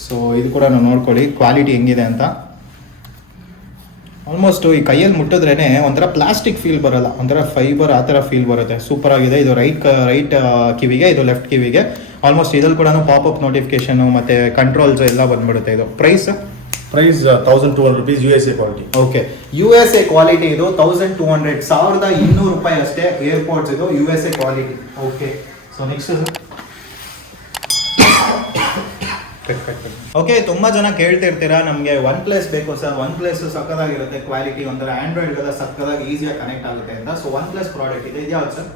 ಸೊ ಇದು ಕೂಡ ನೋಡ್ಕೊಳ್ಳಿ ಕ್ವಾಲಿಟಿ ಹೆಂಗಿದೆ ಅಂತ. ಆಲ್ಮೋಸ್ಟ್ ಈ ಕೈಯಲ್ಲಿ ಮುಟ್ಟಿದ್ರೇ ಒಂಥರ ಪ್ಲಾಸ್ಟಿಕ್ ಫೀಲ್ ಬರೋಲ್ಲ, ಒಂಥರ ಫೈಬರ್ ಆ ಥರ ಫೀಲ್ ಬರುತ್ತೆ. ಸೂಪರ್ ಆಗಿದೆ. ಇದು ರೈಟ್ ಕಿವಿಗೆ, ಇದು ಲೆಫ್ಟ್ ಕಿವಿಗೆ. ಆಲ್ಮೋಸ್ಟ್ ಇದ್ರಲ್ಲಿ ಕೂಡ ಪಾಪಪ್ ನೋಟಿಫಿಕೇಶನು ಮತ್ತು ಕಂಟ್ರೋಲ್ಸ್ ಎಲ್ಲ ಬಂದ್ಬಿಡುತ್ತೆ. ಇದು price 1200 rupees USA quality. Okay, USA quality ಇದು 1200, 1200 ರೂಪಾಯಿ ಅಷ್ಟೇ. ಏರ್ಪಾಡ್ಸ್ ಇದು USA quality. Okay, so next okay, ತುಂಬಾ ಜನ ಕೇಳ್ತಿರ್ತೀರಾ ನಮಗೆ OnePlus ಬೇಕು ಸರ್, OnePlus ಸಕ್ಕದಾಗಿರುತ್ತೆ ಕ್ವಾಲಿಟಿ, ಒಂಥರ ಆಂಡ್ರಾಯ್ಡ್ಗೆಲ್ಲ ಸಕ್ಕದಾಗಿ ಈಸಿಯಾಗಿ ಕನೆಕ್ಟ್ ಆಗುತ್ತೆ ಅಂತ. ಸೊ OnePlus ಪ್ರಾಡಕ್ಟ್ ಇದೆ, ಇದ್ಯಾವ್ದು ಸರ್?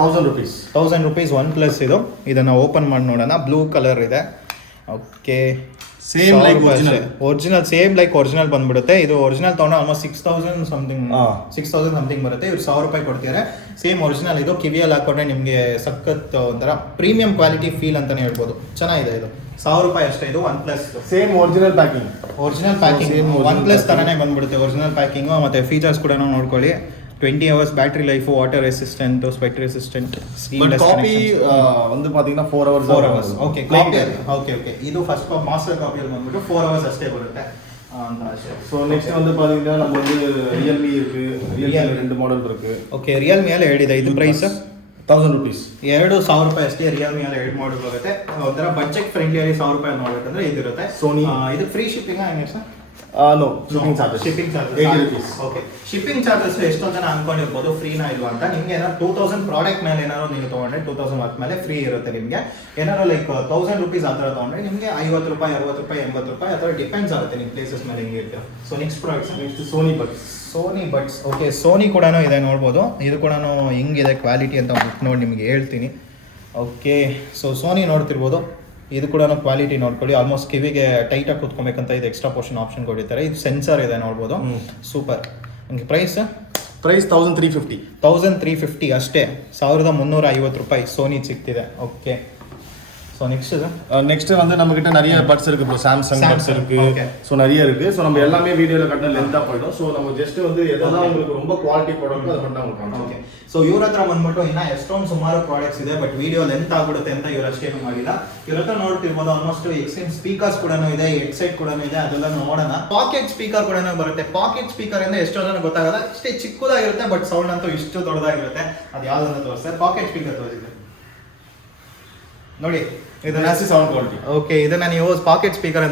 1000 rupees. 1000 ರೂಪೀಸ್ OnePlus ಇದು. ಇದನ್ನು ಓಪನ್ ಮಾಡಿ ನೋಡೋಣ. ಬ್ಲೂ ಕಲರ್ ಇದೆ. Okay, same like original, same like original ಬಂದ್ಬಿಡುತ್ತೆ. ಇದು ಒರಿಜಿನಲ್ ತಗೊಂಡ್ರೆ ಆಲ್ಮೋಸ್ಟ್ 6000 ಸಮಥಿಂಗ್ ಬರುತ್ತೆ. ಇವ್ರು 1000 ರೂಪಾಯಿ ಕೊಡ್ತಾರೆ. ಸೇಮ್ ಒರಿಜಿನಲ್ ಇದು. ಕಿವಿಯಲ್ಲಿ ಹಾಕೊಂಡ್ರೆ ನಿಮಗೆ ಸಖತ್ ಒಂಥರ ಪ್ರೀಮಿಯಂ ಕ್ವಾಲಿಟಿ ಫೀಲ್ ಅಂತಾನೆ ಹೇಳ್ಬೋದು. ಚೆನ್ನಾಗಿದೆ ಇದು. 1000 ರೂಪಾಯಿ ಅಷ್ಟೇ ಇದು OnePlus. Same original packing OnePlus ತರನೇ ಬಂದ್ಬಿಡುತ್ತೆ ಒರಿಜಿನಲ್ ಪ್ಯಾಕಿಂಗು. ಮತ್ತೆ ಫೀಚರ್ಸ್ ಕೂಡ ನೋಡ್ಕೊಳ್ಳಿ. 20 hours battery life, water resistant, sweat resistant, copy ಒಂದು ಪಾತೀங்கன்னா 4 hours. ಓಕೆ, ಓಕೆ, ಇದು ಫಸ್ಟ್ ಮಾಸ್ಟರ್ ಕಾಪಿಯಲ್ಲಿ ಬಂದ್ಬಿಟ್ಟು 4 hours ಅಷ್ಟೇ ಬರುತ್ತೆ ಅಂತ ಅಷ್ಟೇ. ஸோ நெக்ஸ்ட் வந்து பாத்தீங்கன்னா நம்ம வந்து ரியல்மி இருக்கு, ரியல்மி 2 மாடல் இருக்கு. ಓಕೆ, ರಿಯಲ್ಮಿ ಅಲ್ಲಿ ಹೇಳಿದೆ. ಇದು ಪ್ರೈಸ್ 1000 rupees. 2000 ರೂಪಾಯಿ ಅಷ್ಟೇ. ರಿಯಲ್ಮಿ ಅಲ್ಲಿ 2 ಮಾಡಲ್ ಬರುತ್ತೆ. ಒಂಥರ ಬಜೆಟ್ ಫ್ರೆಂಡ್ಲಿ 1000 ರೂಪಾಯಿ ನೋಡ್ಬೇಕಂದ್ರೆ ಇದಿರುತ್ತೆ. ಸೋನಿ ಇದು ಫ್ರೀ ಶಿಪ್ಪಿಂಗ್ ಹೆಂಗೆ sir? No, shipping charges 80 rupees. Okay, shipping charges ಎಷ್ಟೊಂದು ಜನ ಅನ್ಕೊಂಡಿರ್ಬೋದು ಫ್ರೀನಾ ಇಲ್ವಾ ಅಂತ. ನಿಮ್ಗೆ ಏನಾದ್ರು 2000 ಪ್ರಾಡಕ್ಟ್ ಮೇಲೆ ಏನಾದ್ರು ನೀವು ತಗೊಂಡ್ರೆ 2000 ವರ್ತ್ ಮೇಲೆ ಫ್ರೀ ಇರುತ್ತೆ ನಿಮಗೆ. ಏನಾದ್ರು ಲೈಕ್ 1000 ರೂಪೀಸ್ ಆ ಥರ ತಗೊಂಡ್ರೆ ನಿಮಗೆ 50 ರೂಪಾಯಿ, 60 ರೂಪಾಯಿ, 80 ರೂಪಾಯಿ ಆ ಥರ ಡಿಪೆಂಡ್ಸ್ ಆಗುತ್ತೆ ನಿಮ್ಮ ಪ್ಲೇಸಸ್ ಮೇಲೆ ಹೆಂಗಿರುತ್ತೆ. So next products, next Sony buds. Okay, Sony ಕೂಡ ಇದೆ ನೋಡ್ಬೋದು. ಇದು ಕೂಡ ಹೆಂಗಿದೆ ಕ್ವಾಲಿಟಿ ಅಂತ ನೋಡಿ ನಿಮಗೆ ಹೇಳ್ತೀನಿ. ಓಕೆ, ಸೊ ಸೋನಿ ನೋಡ್ತಿರ್ಬೋದು. ಇದು ಕೂಡ ಕ್ವಾಲಿಟಿ ನೋಡ್ಕೊಳ್ಳಿ. ಆಲ್ಮೋಸ್ಟ್ ಕಿವಿಗೆ ಟೈಟಾಗಿ ಕೂತ್ಕೊಬೇಕಂತ ಇದು ಎಕ್ಸ್ಟ್ರಾ ಪೋರ್ಷನ್ ಆಪ್ಷನ್ ಕೊಟ್ಟಿರ್ತಾರೆ. ಇದು ಸೆನ್ಸರ್ ಇದೆ ನೋಡ್ಬೋದು. ಸೂಪರ್. ನಿಮಗೆ ಪ್ರೈಸ್ 1350 ಅಷ್ಟೇ. 1350 ರೂಪಾಯಿ ಸೋನಿ ಸಿಗ್ತಿದೆ. ಓಕೆ, ஸோ நெக்ஸ்ட் வந்து நம்ம கிட்ட நிறைய பட்ஸ் இருக்கு ப்ரோ. சாம்சங் பட்ஸ் இருக்கு. ஸோ நிறைய இருக்கு. ஸோ நம்ம எல்லாமே வீடியோல கட்ட லென்த்தா போய்டும். ஸோ நம்ம ஜஸ்ட் வந்து எதெல்லாம் உங்களுக்கு ரொம்ப ಕ್ವಾಲಿಟಿ ಪ್ರಾಡಕ್ಟ್ ಅದು மட்டும் உங்களுக்கு ಕಾಣುತ್ತೆ. ಓಕೆ, ಸೊ ಇವ್ರ ಹತ್ರ ಬಂದ್ಬಿಟ್ಟು ಇನ್ನ ಎಷ್ಟೊಂದು ಸುಮಾರು ಪ್ರಾಡಕ್ಟ್ಸ್ ಇದೆ. ಬಟ್ ವಿಡಿಯೋ ಲೆಂತ್ ಆಗ್ಬಿಡುತ್ತೆ ಅಂತ ಇವ್ರು ಅಷ್ಟೇನು ಮಾಡಿಲ್ಲ. ಇವ್ರ ಹತ್ರ ನೋಡ್ತಿರ್ಬೋದು ಆಲ್ಮೋಸ್ಟ್ ಎಕ್ಸ್ಟೆಂಡ್ ಸ್ಪೀಕರ್ಸ್ ಕೂಡ ಇದೆ, ಹೆಡ್ಸೆಟ್ ಕೂಡ ಇದೆ. ಅದೆಲ್ಲ ನೋಡೋಣ. ಪಾಕೆಟ್ ಸ್ಪೀಕರ್ ಕೂಡ ಬರುತ್ತೆ. ಪಾಕೆಟ್ ಸ್ಪೀಕರ್ ಅಂದ್ರೆ ಎಷ್ಟೋ ಜನ ಗೊತ್ತಾಗಲ್ಲ, ಇಷ್ಟೇ ಚಿಕ್ಕದಾಗಿರುತ್ತೆ ಬಟ್ ಸೌಂಡ್ ಅಂತೂ ಇಷ್ಟು ದೊಡ್ಡದಾಗಿರುತ್ತೆ. ಅದು ಯಾವ್ದನ್ನ ತೋರಿಸ್ತಾರೆ. ಪಾಕೆಟ್ ಸ್ಪೀಕರ್ ತೋರಿಸಿದೆ ನೋಡಿ. ಇದನ್ನ ಸೌಂಡ್ ಕ್ವಾಲಿಟಿ. ಓಕೆ, ಇದನ್ನ ನೀವು ಪಾಕೆಟ್ ಸ್ಪೀಕರ್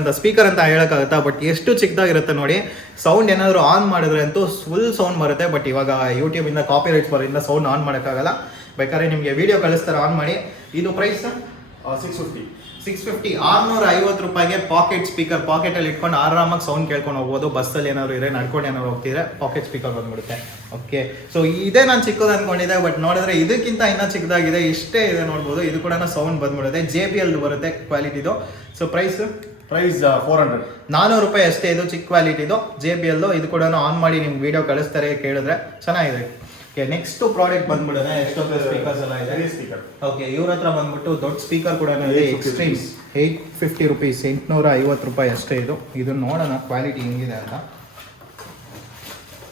ಅಂತ ಹೇಳಕ್ಕಾಗುತ್ತಾ? ಬಟ್ ಎಷ್ಟು ಚಿಕ್ಕದಾಗಿರುತ್ತೆ ನೋಡಿ. ಸೌಂಡ್ ಏನಾದ್ರು ಆನ್ ಮಾಡಿದ್ರೆ ಅಂತೂ ಫುಲ್ ಸೌಂಡ್ ಬರುತ್ತೆ. ಬಟ್ ಇವಾಗ ಯೂಟ್ಯೂಬ್ ಇಂದ ಕಾಪಿ ರೈಟ್ಸ್ ಬರೋದ್ರಿಂದ ಸೌಂಡ್ ಆನ್ ಮಾಡೋಕ್ಕಾಗಲ್ಲ. ಬೇಕಾದ್ರೆ ನಿಮಗೆ ವಿಡಿಯೋ ಕಳಿಸ್ತಾರೆ, ಆನ್ ಮಾಡಿ. ಇದು ಪ್ರೈಸ್ 650. 650 ರೂಪಾಯಿಗೆ ಪಾಕೆಟ್ ಸ್ಪೀಕರ್. ಪಾಕೆಟಲ್ಲಿ ಇಟ್ಕೊಂಡು ಆರಾಮಾಗಿ ಸೌಂಡ್ ಕೇಳ್ಕೊಂಡು ಹೋಗ್ಬೋದು. ಬಸ್ಸಲ್ಲಿ ಏನಾದ್ರು ಇದೆ, ನಡ್ಕೊಂಡು ಏನಾದ್ರು ಹೋಗ್ತಿದ್ರೆ ಪಾಕೆಟ್ ಸ್ಪೀಕರ್ ಬಂದ್ಬಿಡುತ್ತೆ. ಓಕೆ, ಸೊ ಇದೇ ನಾನು ಚಿಕ್ಕದು ಅನ್ಕೊಂಡಿದ್ದೆ. ಬಟ್ ನೋಡಿದ್ರೆ ಇದಕ್ಕಿಂತ ಇನ್ನೂ ಚಿಕ್ಕದಾಗಿದೆ. ಇಷ್ಟೇ ಇದೆ ನೋಡ್ಬೋದು. ಇದು ಕೂಡ ಸೌಂಡ್ ಬಂದ್ಬಿಡುತ್ತೆ. JBL ಬರುತ್ತೆ ಕ್ವಾಲಿಟಿದು. ಸೊ ಪ್ರೈಸ್ 400 ರೂಪಾಯಿ ಅಷ್ಟೇ. ಇದು ಚಿಕ್ಕ ಕ್ವಾಲಿಟಿದು JBL. ಇದು ಕೂಡ ಆನ್ ಮಾಡಿ ನಿಮ್ಗೆ ವಿಡಿಯೋ ಕಳಿಸ್ತಾರೆ, ಕೇಳಿದ್ರೆ ಚೆನ್ನಾಗಿದೆ. ಓಕೆ, ನೆಕ್ಸ್ಟ್ ಪ್ರಾಡಕ್ಟ್ ಬಂದ್ಬಿಡೋಣ. ಎಷ್ಟೊಂದು ಸ್ಪೀಕರ್ಸ್ ಎಲ್ಲ ಇದೆ. ಸ್ಪೀಕರ್. ಓಕೆ, ಇವ್ರ ಹತ್ರ ಬಂದ್ಬಿಟ್ಟು ದೊಡ್ಡ ಸ್ಪೀಕರ್ ಕೂಡ ಇದೆ. ಎಕ್ಸ್ಟ್ರೀಮ್ 850 ರೂಪೀಸ್, 850 ರೂಪಾಯಿ ಅಷ್ಟೇ. ಇದು ನೋಡೋಣ ಕ್ವಾಲಿಟಿ ಹೆಂಗಿದೆ ಅಂತ.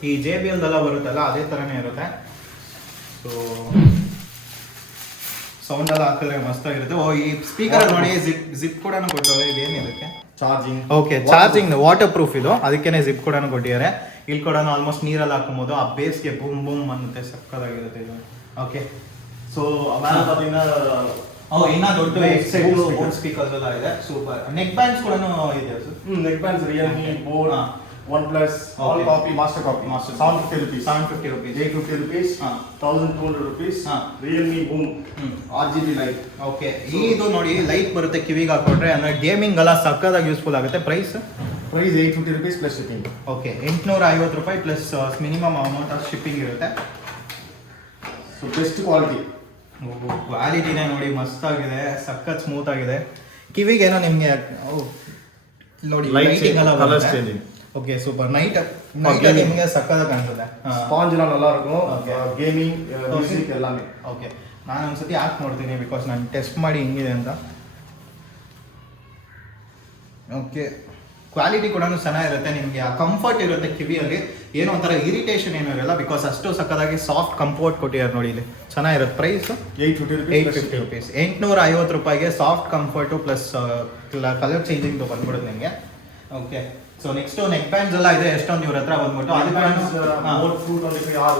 ಈ JBL ಎಲ್ಲ ಬರುತ್ತಲ್ಲ ಅದೇ ಥರನೇ ಇರುತ್ತೆ. ಸೊ ಸೌಂಡ್ ಎಲ್ಲ ಹಾಕಿದ್ರೆ ಮಸ್ತಾಗಿರುತ್ತೆ. ಓ ಈ ಸ್ಪೀಕರ್ ನೋಡಿ ಜಿಪ್ ಕೂಡ ಕೊಟ್ಟವ್ರೆ. ಇದೇನಿದಕ್ಕೆ charging. Okay, charging water proof ಇದು, ಅದಕ್ಕೇನೆ ಜಿಪ್ ಕೂಡ ಕೊಟ್ಟಿದ್ದಾರೆ. ಇಲ್ಲಿ ಕೂಡ ಆಲ್ಮೋಸ್ಟ್ ನೀರಲ್ಲಿ ಹಾಕೊಂಬೋದು. ಆ ಬೇಸ್ಗೆ ಬೂಮ್ ಬೂಮ್ ಅನ್ನುತ್ತೆ, ಸಕ್ಕದಾಗಿರುತ್ತೆ ಇದು. ಓಕೆ, ಸೊ ಆಮೇಲೆ ಪಾತீங்கன்னா ಇನ್ನ ದೊಡ್ಡ ಬೋಟ್ ಸ್ಪೀಕರ್ಸ್ ಎಲ್ಲ ಇದೆ. ಸೂಪರ್. ನೆಕ್ ಬ್ಯಾಂಡ್ಸ್ ಕೂಡ ಇದೆ sir. Neck bands Realme, boAt, OnePlus, all copy, master copy. 750 rupees. 750 rupees. 850 rupees. 1200 rupees. Realme Boom. RGB light. Okay, ಇದು ನೋಡಿ ಲೈಟ್ ಬರುತ್ತೆ ಕಿವಿಗೆ ಹಾಕೊಂಡ್ರೆ, ಅಂದ್ರೆ ಗೇಮಿಂಗ್ ಎಲ್ಲ ಸಕ್ಕದಾಗಿ ಯೂಸ್ಫುಲ್ ಆಗುತ್ತೆ. Price 850 rupees plus shipping. Okay, 850 ರೂಪಾಯಿ plus minimum amount of shipping ಇರುತ್ತೆ. So best quality. ಕ್ವಾಲಿಟಿನೇ ನೋಡಿ ಮಸ್ತಾಗಿದೆ, ಸಖತ್ ಸ್ಮೂತ್ ಆಗಿದೆ. ಕಿವಿಗೇನೋ ನಿಮಗೆ ನೋಡಿ ಲೈಟಿಂಗ್ ಎಲ್ಲ colours changing. Okay, super. Night ನಿಮಗೆ ಸಕ್ಕದಾಗಿ ಕಾಣಿಸುತ್ತೆ. ಸ್ಪಾಂಜ್ ಎಲ್ಲ நல்லா இருக்கும். Gaming, music ಎಲ್ಲಾನೇ. ಓಕೆ, ನಾನು ಒಂದ್ಸತಿ ಹಾಕಿ ನೋಡ್ತೀನಿ ಬಿಕಾಸ್ ನಾನು ಟೆಸ್ಟ್ ಮಾಡಿ ಹಿಂಗಿದೆ ಅಂತ. ಓಕೆ, ಕ್ವಾಲಿಟಿ ಕೂಡ ಚೆನ್ನಾಗಿರುತ್ತೆ. ನಿಮಗೆ ಆ ಕಂಫರ್ಟ್ ಇರುತ್ತೆ ಕಿವಿಯಲ್ಲಿ, ಏನೋ ಒಂಥರ ಇರಿಟೇಷನ್ ಏನೂ ಇರಲ್ಲ ಬಿಕಾಸ್ ಅಷ್ಟು ಸಕ್ಕದಾಗಿ ಸಾಫ್ಟ್ ಕಂಫರ್ಟ್ ಕೊಟ್ಟಿದ್ದಾರೆ ನೋಡಿ. ಇಲ್ಲಿ ಚೆನ್ನಾಗಿರುತ್ತೆ. Price 850 rupees. 850 ರೂಪಾಯಿಗೆ soft comfort plus colour changing ಬಂದ್ಬಿಡುತ್ತೆ ನಿಮಗೆ. Okay, so next neck bands ಎಲ್ಲ ಇದೆ ಎಷ್ಟೊಂದು ಇವ್ರ ಹತ್ರ ಬಂದ್ಬಿಟ್ಟು.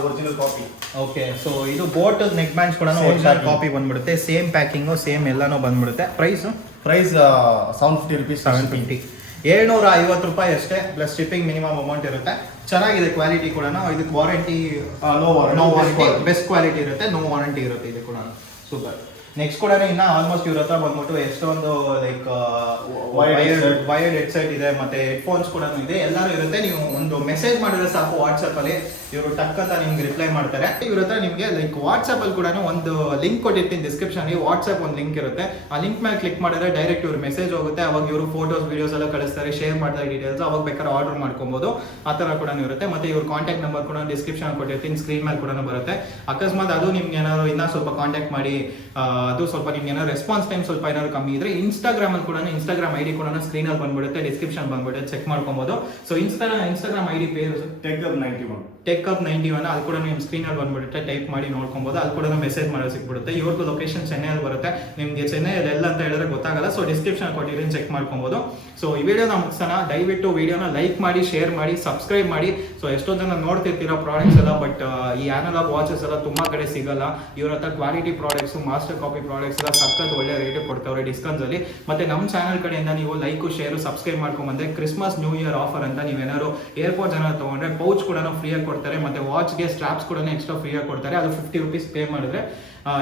Original copy. ಓಕೆ, ಸೊ ಇದು ಬೋಟ್ ನೆಕ್ ಬ್ಯಾಂಡ್ಸ್ ಕೂಡ ಒರಿಜಿನಲ್ ಕಾಪಿ ಬಂದ್ಬಿಡುತ್ತೆ. ಸೇಮ್ ಪ್ಯಾಕಿಂಗು, ಸೇಮ್ ಎಲ್ಲಾನು ಬಂದ್ಬಿಡುತ್ತೆ. Price 750 rupees. 750. 750 ರೂಪಾಯಿ ಅಷ್ಟೇ, ಪ್ಲಸ್ ಶಿಪ್ಪಿಂಗ್ ಮಿನಿಮಮ್ ಅಮೌಂಟ್ ಇರುತ್ತೆ. ಚೆನ್ನಾಗಿದೆ ಕ್ವಾಲಿಟಿ ಕೂಡ. ಇದಕ್ಕೆ warranty no warranty, best quality ಇರುತ್ತೆ, ನೋ ವಾರಂಟಿ ಇರುತ್ತೆ ಇದು ಕೂಡ. ಸೂಪರ್. ನೆಕ್ಸ್ಟ್ ಕೂಡ ಇನ್ನ ಆಲ್ಮೋಸ್ಟ್ ಇವ್ರ ಹತ್ರ ಬಂದ್ಬಿಟ್ಟು ಎಷ್ಟೊಂದು ಲೈಕ್ ವೈರ್ಡ್ ಹೆಡ್ಸೆಟ್ ಇದೆ, ಮತ್ತೆ ಹೆಡ್ಫೋನ್ಸ್ ಕೂಡ ಇದೆ, ಎಲ್ಲರೂ ಇರುತ್ತೆ. ನೀವು ಒಂದು ಮೆಸೇಜ್ ಮಾಡಿದ್ರೆ ಸಾಕು ವಾಟ್ಸಪ್ ಅಲ್ಲಿ, ಇವರು ಟಕ್ ಅಂತ ನಿಮ್ಗೆ ರಿಪ್ಲೈ ಮಾಡ್ತಾರೆ. ಇವ್ರ ಹತ್ರ ನಿಮಗೆ ಲೈಕ್ ವಾಟ್ಸಪ್ ಅಲ್ಲಿ ಕೂಡ ಒಂದು ಲಿಂಕ್ ಕೊಟ್ಟಿರ್ತೀನಿ ಡಿಸ್ಕ್ರಿಪ್ಷನ್. ವಾಟ್ಸಪ್ ಒಂದು ಲಿಂಕ್ ಇರುತ್ತೆ, ಆ ಲಿಂಕ್ ಮೇಲೆ ಕ್ಲಿಕ್ ಮಾಡಿದ್ರೆ ಡೈರೆಕ್ಟ್ ಇವ್ರ ಮೆಸೇಜ್ ಹೋಗುತ್ತೆ. ಅವಾಗ ಇವರು ಫೋಟೋಸ್ ವಿಡಿಯೋಸ್ ಎಲ್ಲ ಕಳಿಸ್ತಾರೆ, ಶೇರ್ ಮಾಡ್ತಾರೆ ಡೀಟೇಲ್ಸ್. ಅವಾಗ ಬೇಕಾದ್ರೆ ಆರ್ಡರ್ ಮಾಡ್ಕೊಬಹುದು. ಆ ತರ ಕೂಡ ಇರುತ್ತೆ. ಮತ್ತೆ ಇವ್ರ ಕಾಂಟ್ಯಾಕ್ಟ್ ನಂಬರ್ ಕೂಡ ಡಿಸ್ಕ್ರಿಪ್ಷನ್ ಕೊಟ್ಟಿರ್ತೀನಿ, ಸ್ಕ್ರೀನ್ ಮೇಲೆ ಕೂಡ ಬರುತ್ತೆ. ಅಕಸ್ಮಾತ್ ಅದು ನಿಮ್ಗೆ ಏನಾದ್ರು ಇನ್ನೂ ಸ್ವಲ್ಪ ಕಾಂಟ್ಯಾಕ್ಟ್ ಮಾಡಿ, ಅದು ಸ್ವಲ್ಪ ನಿಮ್ಗೆ ಏನಾದ್ರು ರೆಸ್ಪಾನ್ಸ್ ಟೈಮ್ ಸ್ವಲ್ಪ ಏನಾದ್ರು ಕಮ್ಮಿ ಇದ್ರೆ ಇನ್ಸ್ಟಾಗ್ರಾಮ್ ಅಲ್ಲಿ ಕೂಡ, ಇನ್ಸ್ಟಾಗ್ರಾಮ್ ಐಡಿ ಕೂಡ ಸ್ಕ್ರೀನ್ ಅಲ್ಲಿ ಬಂದ್ಬಿಡುತ್ತೆ, ಡಿಸ್ಕ್ರಿಪ್ಷನ್ ಬಂದ್ಬಿಡುತ್ತೆ, ಚೆಕ್ ಮಾಡ್ಕೊಬಹುದು. ಸೊ ಇನ್ಸ್ಟಾಗ್ರಾಮ್ ಐಡಿ പേര് TechUp91 ಅದು ಕೂಡ ನಿಮ್ ಸ್ಕ್ರೀನ್ ಅಲ್ಲಿ ಬಂದ್ಬಿಡುತ್ತೆ, ಟೈಪ್ ಮಾಡಿ ನೋಡ್ಕೊಬಹುದು. ಅದು ಕೂಡ ಮೆಸೇಜ್ ಮಾಡೋದು ಸಿಕ್ಬಿಡುತ್ತೆ. ಇವ್ರದ್ದು ಲೊಕೇಶನ್ ಚೆನ್ನೈಯಲ್ಲಿ ಬರುತ್ತೆ. ನಿಮ್ಗೆ ಚೆನ್ನೈಯಲ್ಲಿ ಎಲ್ಲ ಅಂತ ಹೇಳಿದ್ರೆ ಗೊತ್ತಾಗಲ್ಲ. ಸೊ ಡಿಸ್ಕ್ರಿಪ್ಷನ್ ಕೊಟ್ಟಿದ್ದೀನಿ, ಚೆಕ್ ಮಾಡ್ಕೊಬಹುದು. ಸೊ ಈ ವಿಡಿಯೋನ ಮುಗಿಸೋಣ. ದಯವಿಟ್ಟು ವಿಡಿಯೋನ ಲೈಕ್ ಮಾಡಿ, ಶೇರ್ ಮಾಡಿ, ಸಬ್ಸ್ಕ್ರೈಬ್ ಮಾಡಿ. ಸೊ ಎಷ್ಟೋ ಜನ ನೋಡ್ತಿರ್ತೀರಾ ಪ್ರಾಡಕ್ಟ್ಸ್ ಎಲ್ಲ, ಬಟ್ ಈ ಅನಲಾಗ್ ವಾಚಸ್ ಎಲ್ಲ ತುಂಬಾ ಕಡೆ ಸಿಗಲ್ಲ. ಇವ್ರ ಹತ್ರ quality products, master copy products ಎಲ್ಲ ಸಖತ್ ಒಳ್ಳೆ ರೇಟ್ ಕೊಡ್ತಾವ್ರೆ ಡಿಸ್ಕೌಂಟ್ಸ್ ಅಲ್ಲಿ. ಮತ್ತೆ ನಮ್ಮ ಚಾನಲ್ ಕಡೆಯಿಂದ ನೀವು ಲೈಕ್, ಶೇರ್, ಸಬ್ಸ್ಕ್ರೈಬ್ ಮಾಡ್ಕೊಂಡ್ಬಂದ್ರೆ ಕ್ರಿಸ್ಮಸ್ ನ್ಯೂ ಇಯರ್ ಆಫರ್ ಅಂತ ನೀವೇನಾದ್ರು ಏರ್ಪೋರ್ಟ್ ಜನ ತಗೊಂಡ್ರೆ ಪೌಚ್ ಕೂಡ ಫ್ರೀಯಾಗಿ ಕೊಡ್ತಾರೆ. ಮತ್ತೆ ವಾಚ್ಗೆ ಸ್ಟ್ರಾಪ್ಸ್ ಕೂಡ ಎಕ್ಸ್ಟ್ರಾ ಫ್ರೀಯಾಗಿ ಕೊಡ್ತಾರೆ. ಅದು 50 rupees ಪೇ ಮಾಡಿದ್ರೆ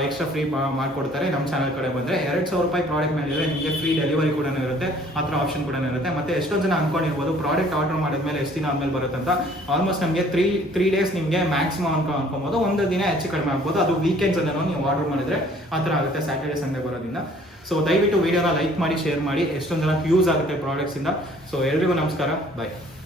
ಎಕ್ಸ್ಟ್ರಾ ಫ್ರೀ ಮಾಡ್ಕೊಡ್ತಾರೆ. ನಮ್ಮ ಚಾನಲ್ ಕಡೆ ಬಂದರೆ 2000 ರೂಪಾಯಿ ಪ್ರಾಡಕ್ಟ್ ಮೇಲೆ ನಿಮಗೆ ಫ್ರೀ ಡೆಲಿವರಿ ಕೂಡ ಇರುತ್ತೆ. ಆ ಥರ ಆಪ್ಷನ್ ಕೂಡ ಇರುತ್ತೆ. ಮತ್ತೆ ಎಷ್ಟೋ ಜನ ಅನ್ಕೊಂಡಿರ್ಬೋದು ಪ್ರಾಡಕ್ಟ್ ಆರ್ಡರ್ ಮಾಡಿದ್ಮೇಲೆ ಎಷ್ಟು ದಿನ ಆದ್ಮೇಲೆ ಬರುತ್ತೆ ಅಂತ. ಆಲ್ಮೋಸ್ಟ್ ನಮಗೆ ತ್ರೀ ಡೇಸ್ ನಿಮಗೆ ಮ್ಯಾಕ್ಸಿಮಮ್ ಅನ್ಕೊಬೋದು. ಒಂದು ದಿನ ಹೆಚ್ಚು ಕಡಿಮೆ ಆಗ್ಬೋದು. ಅದು ವೀಕೆಂಡ್ಸ್ ಅನ್ನು ನೀವು ಆರ್ಡರ್ ಮಾಡಿದ್ರೆ ಆ ಥರ ಆಗುತ್ತೆ, ಸ್ಯಾಟರ್ಡೆ ಸಂಡೇ ಬರೋದ್ರಿಂದ. ಸೊ ದಯವಿಟ್ಟು ವಿಡಿಯೋನ ಲೈಕ್ ಮಾಡಿ, ಶೇರ್ ಮಾಡಿ. ಎಷ್ಟೊಂದು ಜನಕ್ಕೆ ಯೂಸ್ ಆಗುತ್ತೆ ಪ್ರಾಡಕ್ಟ್ಸ್ ಇಂದ. ಸೊ ಎಲ್ರಿಗೂ ನಮಸ್ಕಾರ, ಬಾಯ್.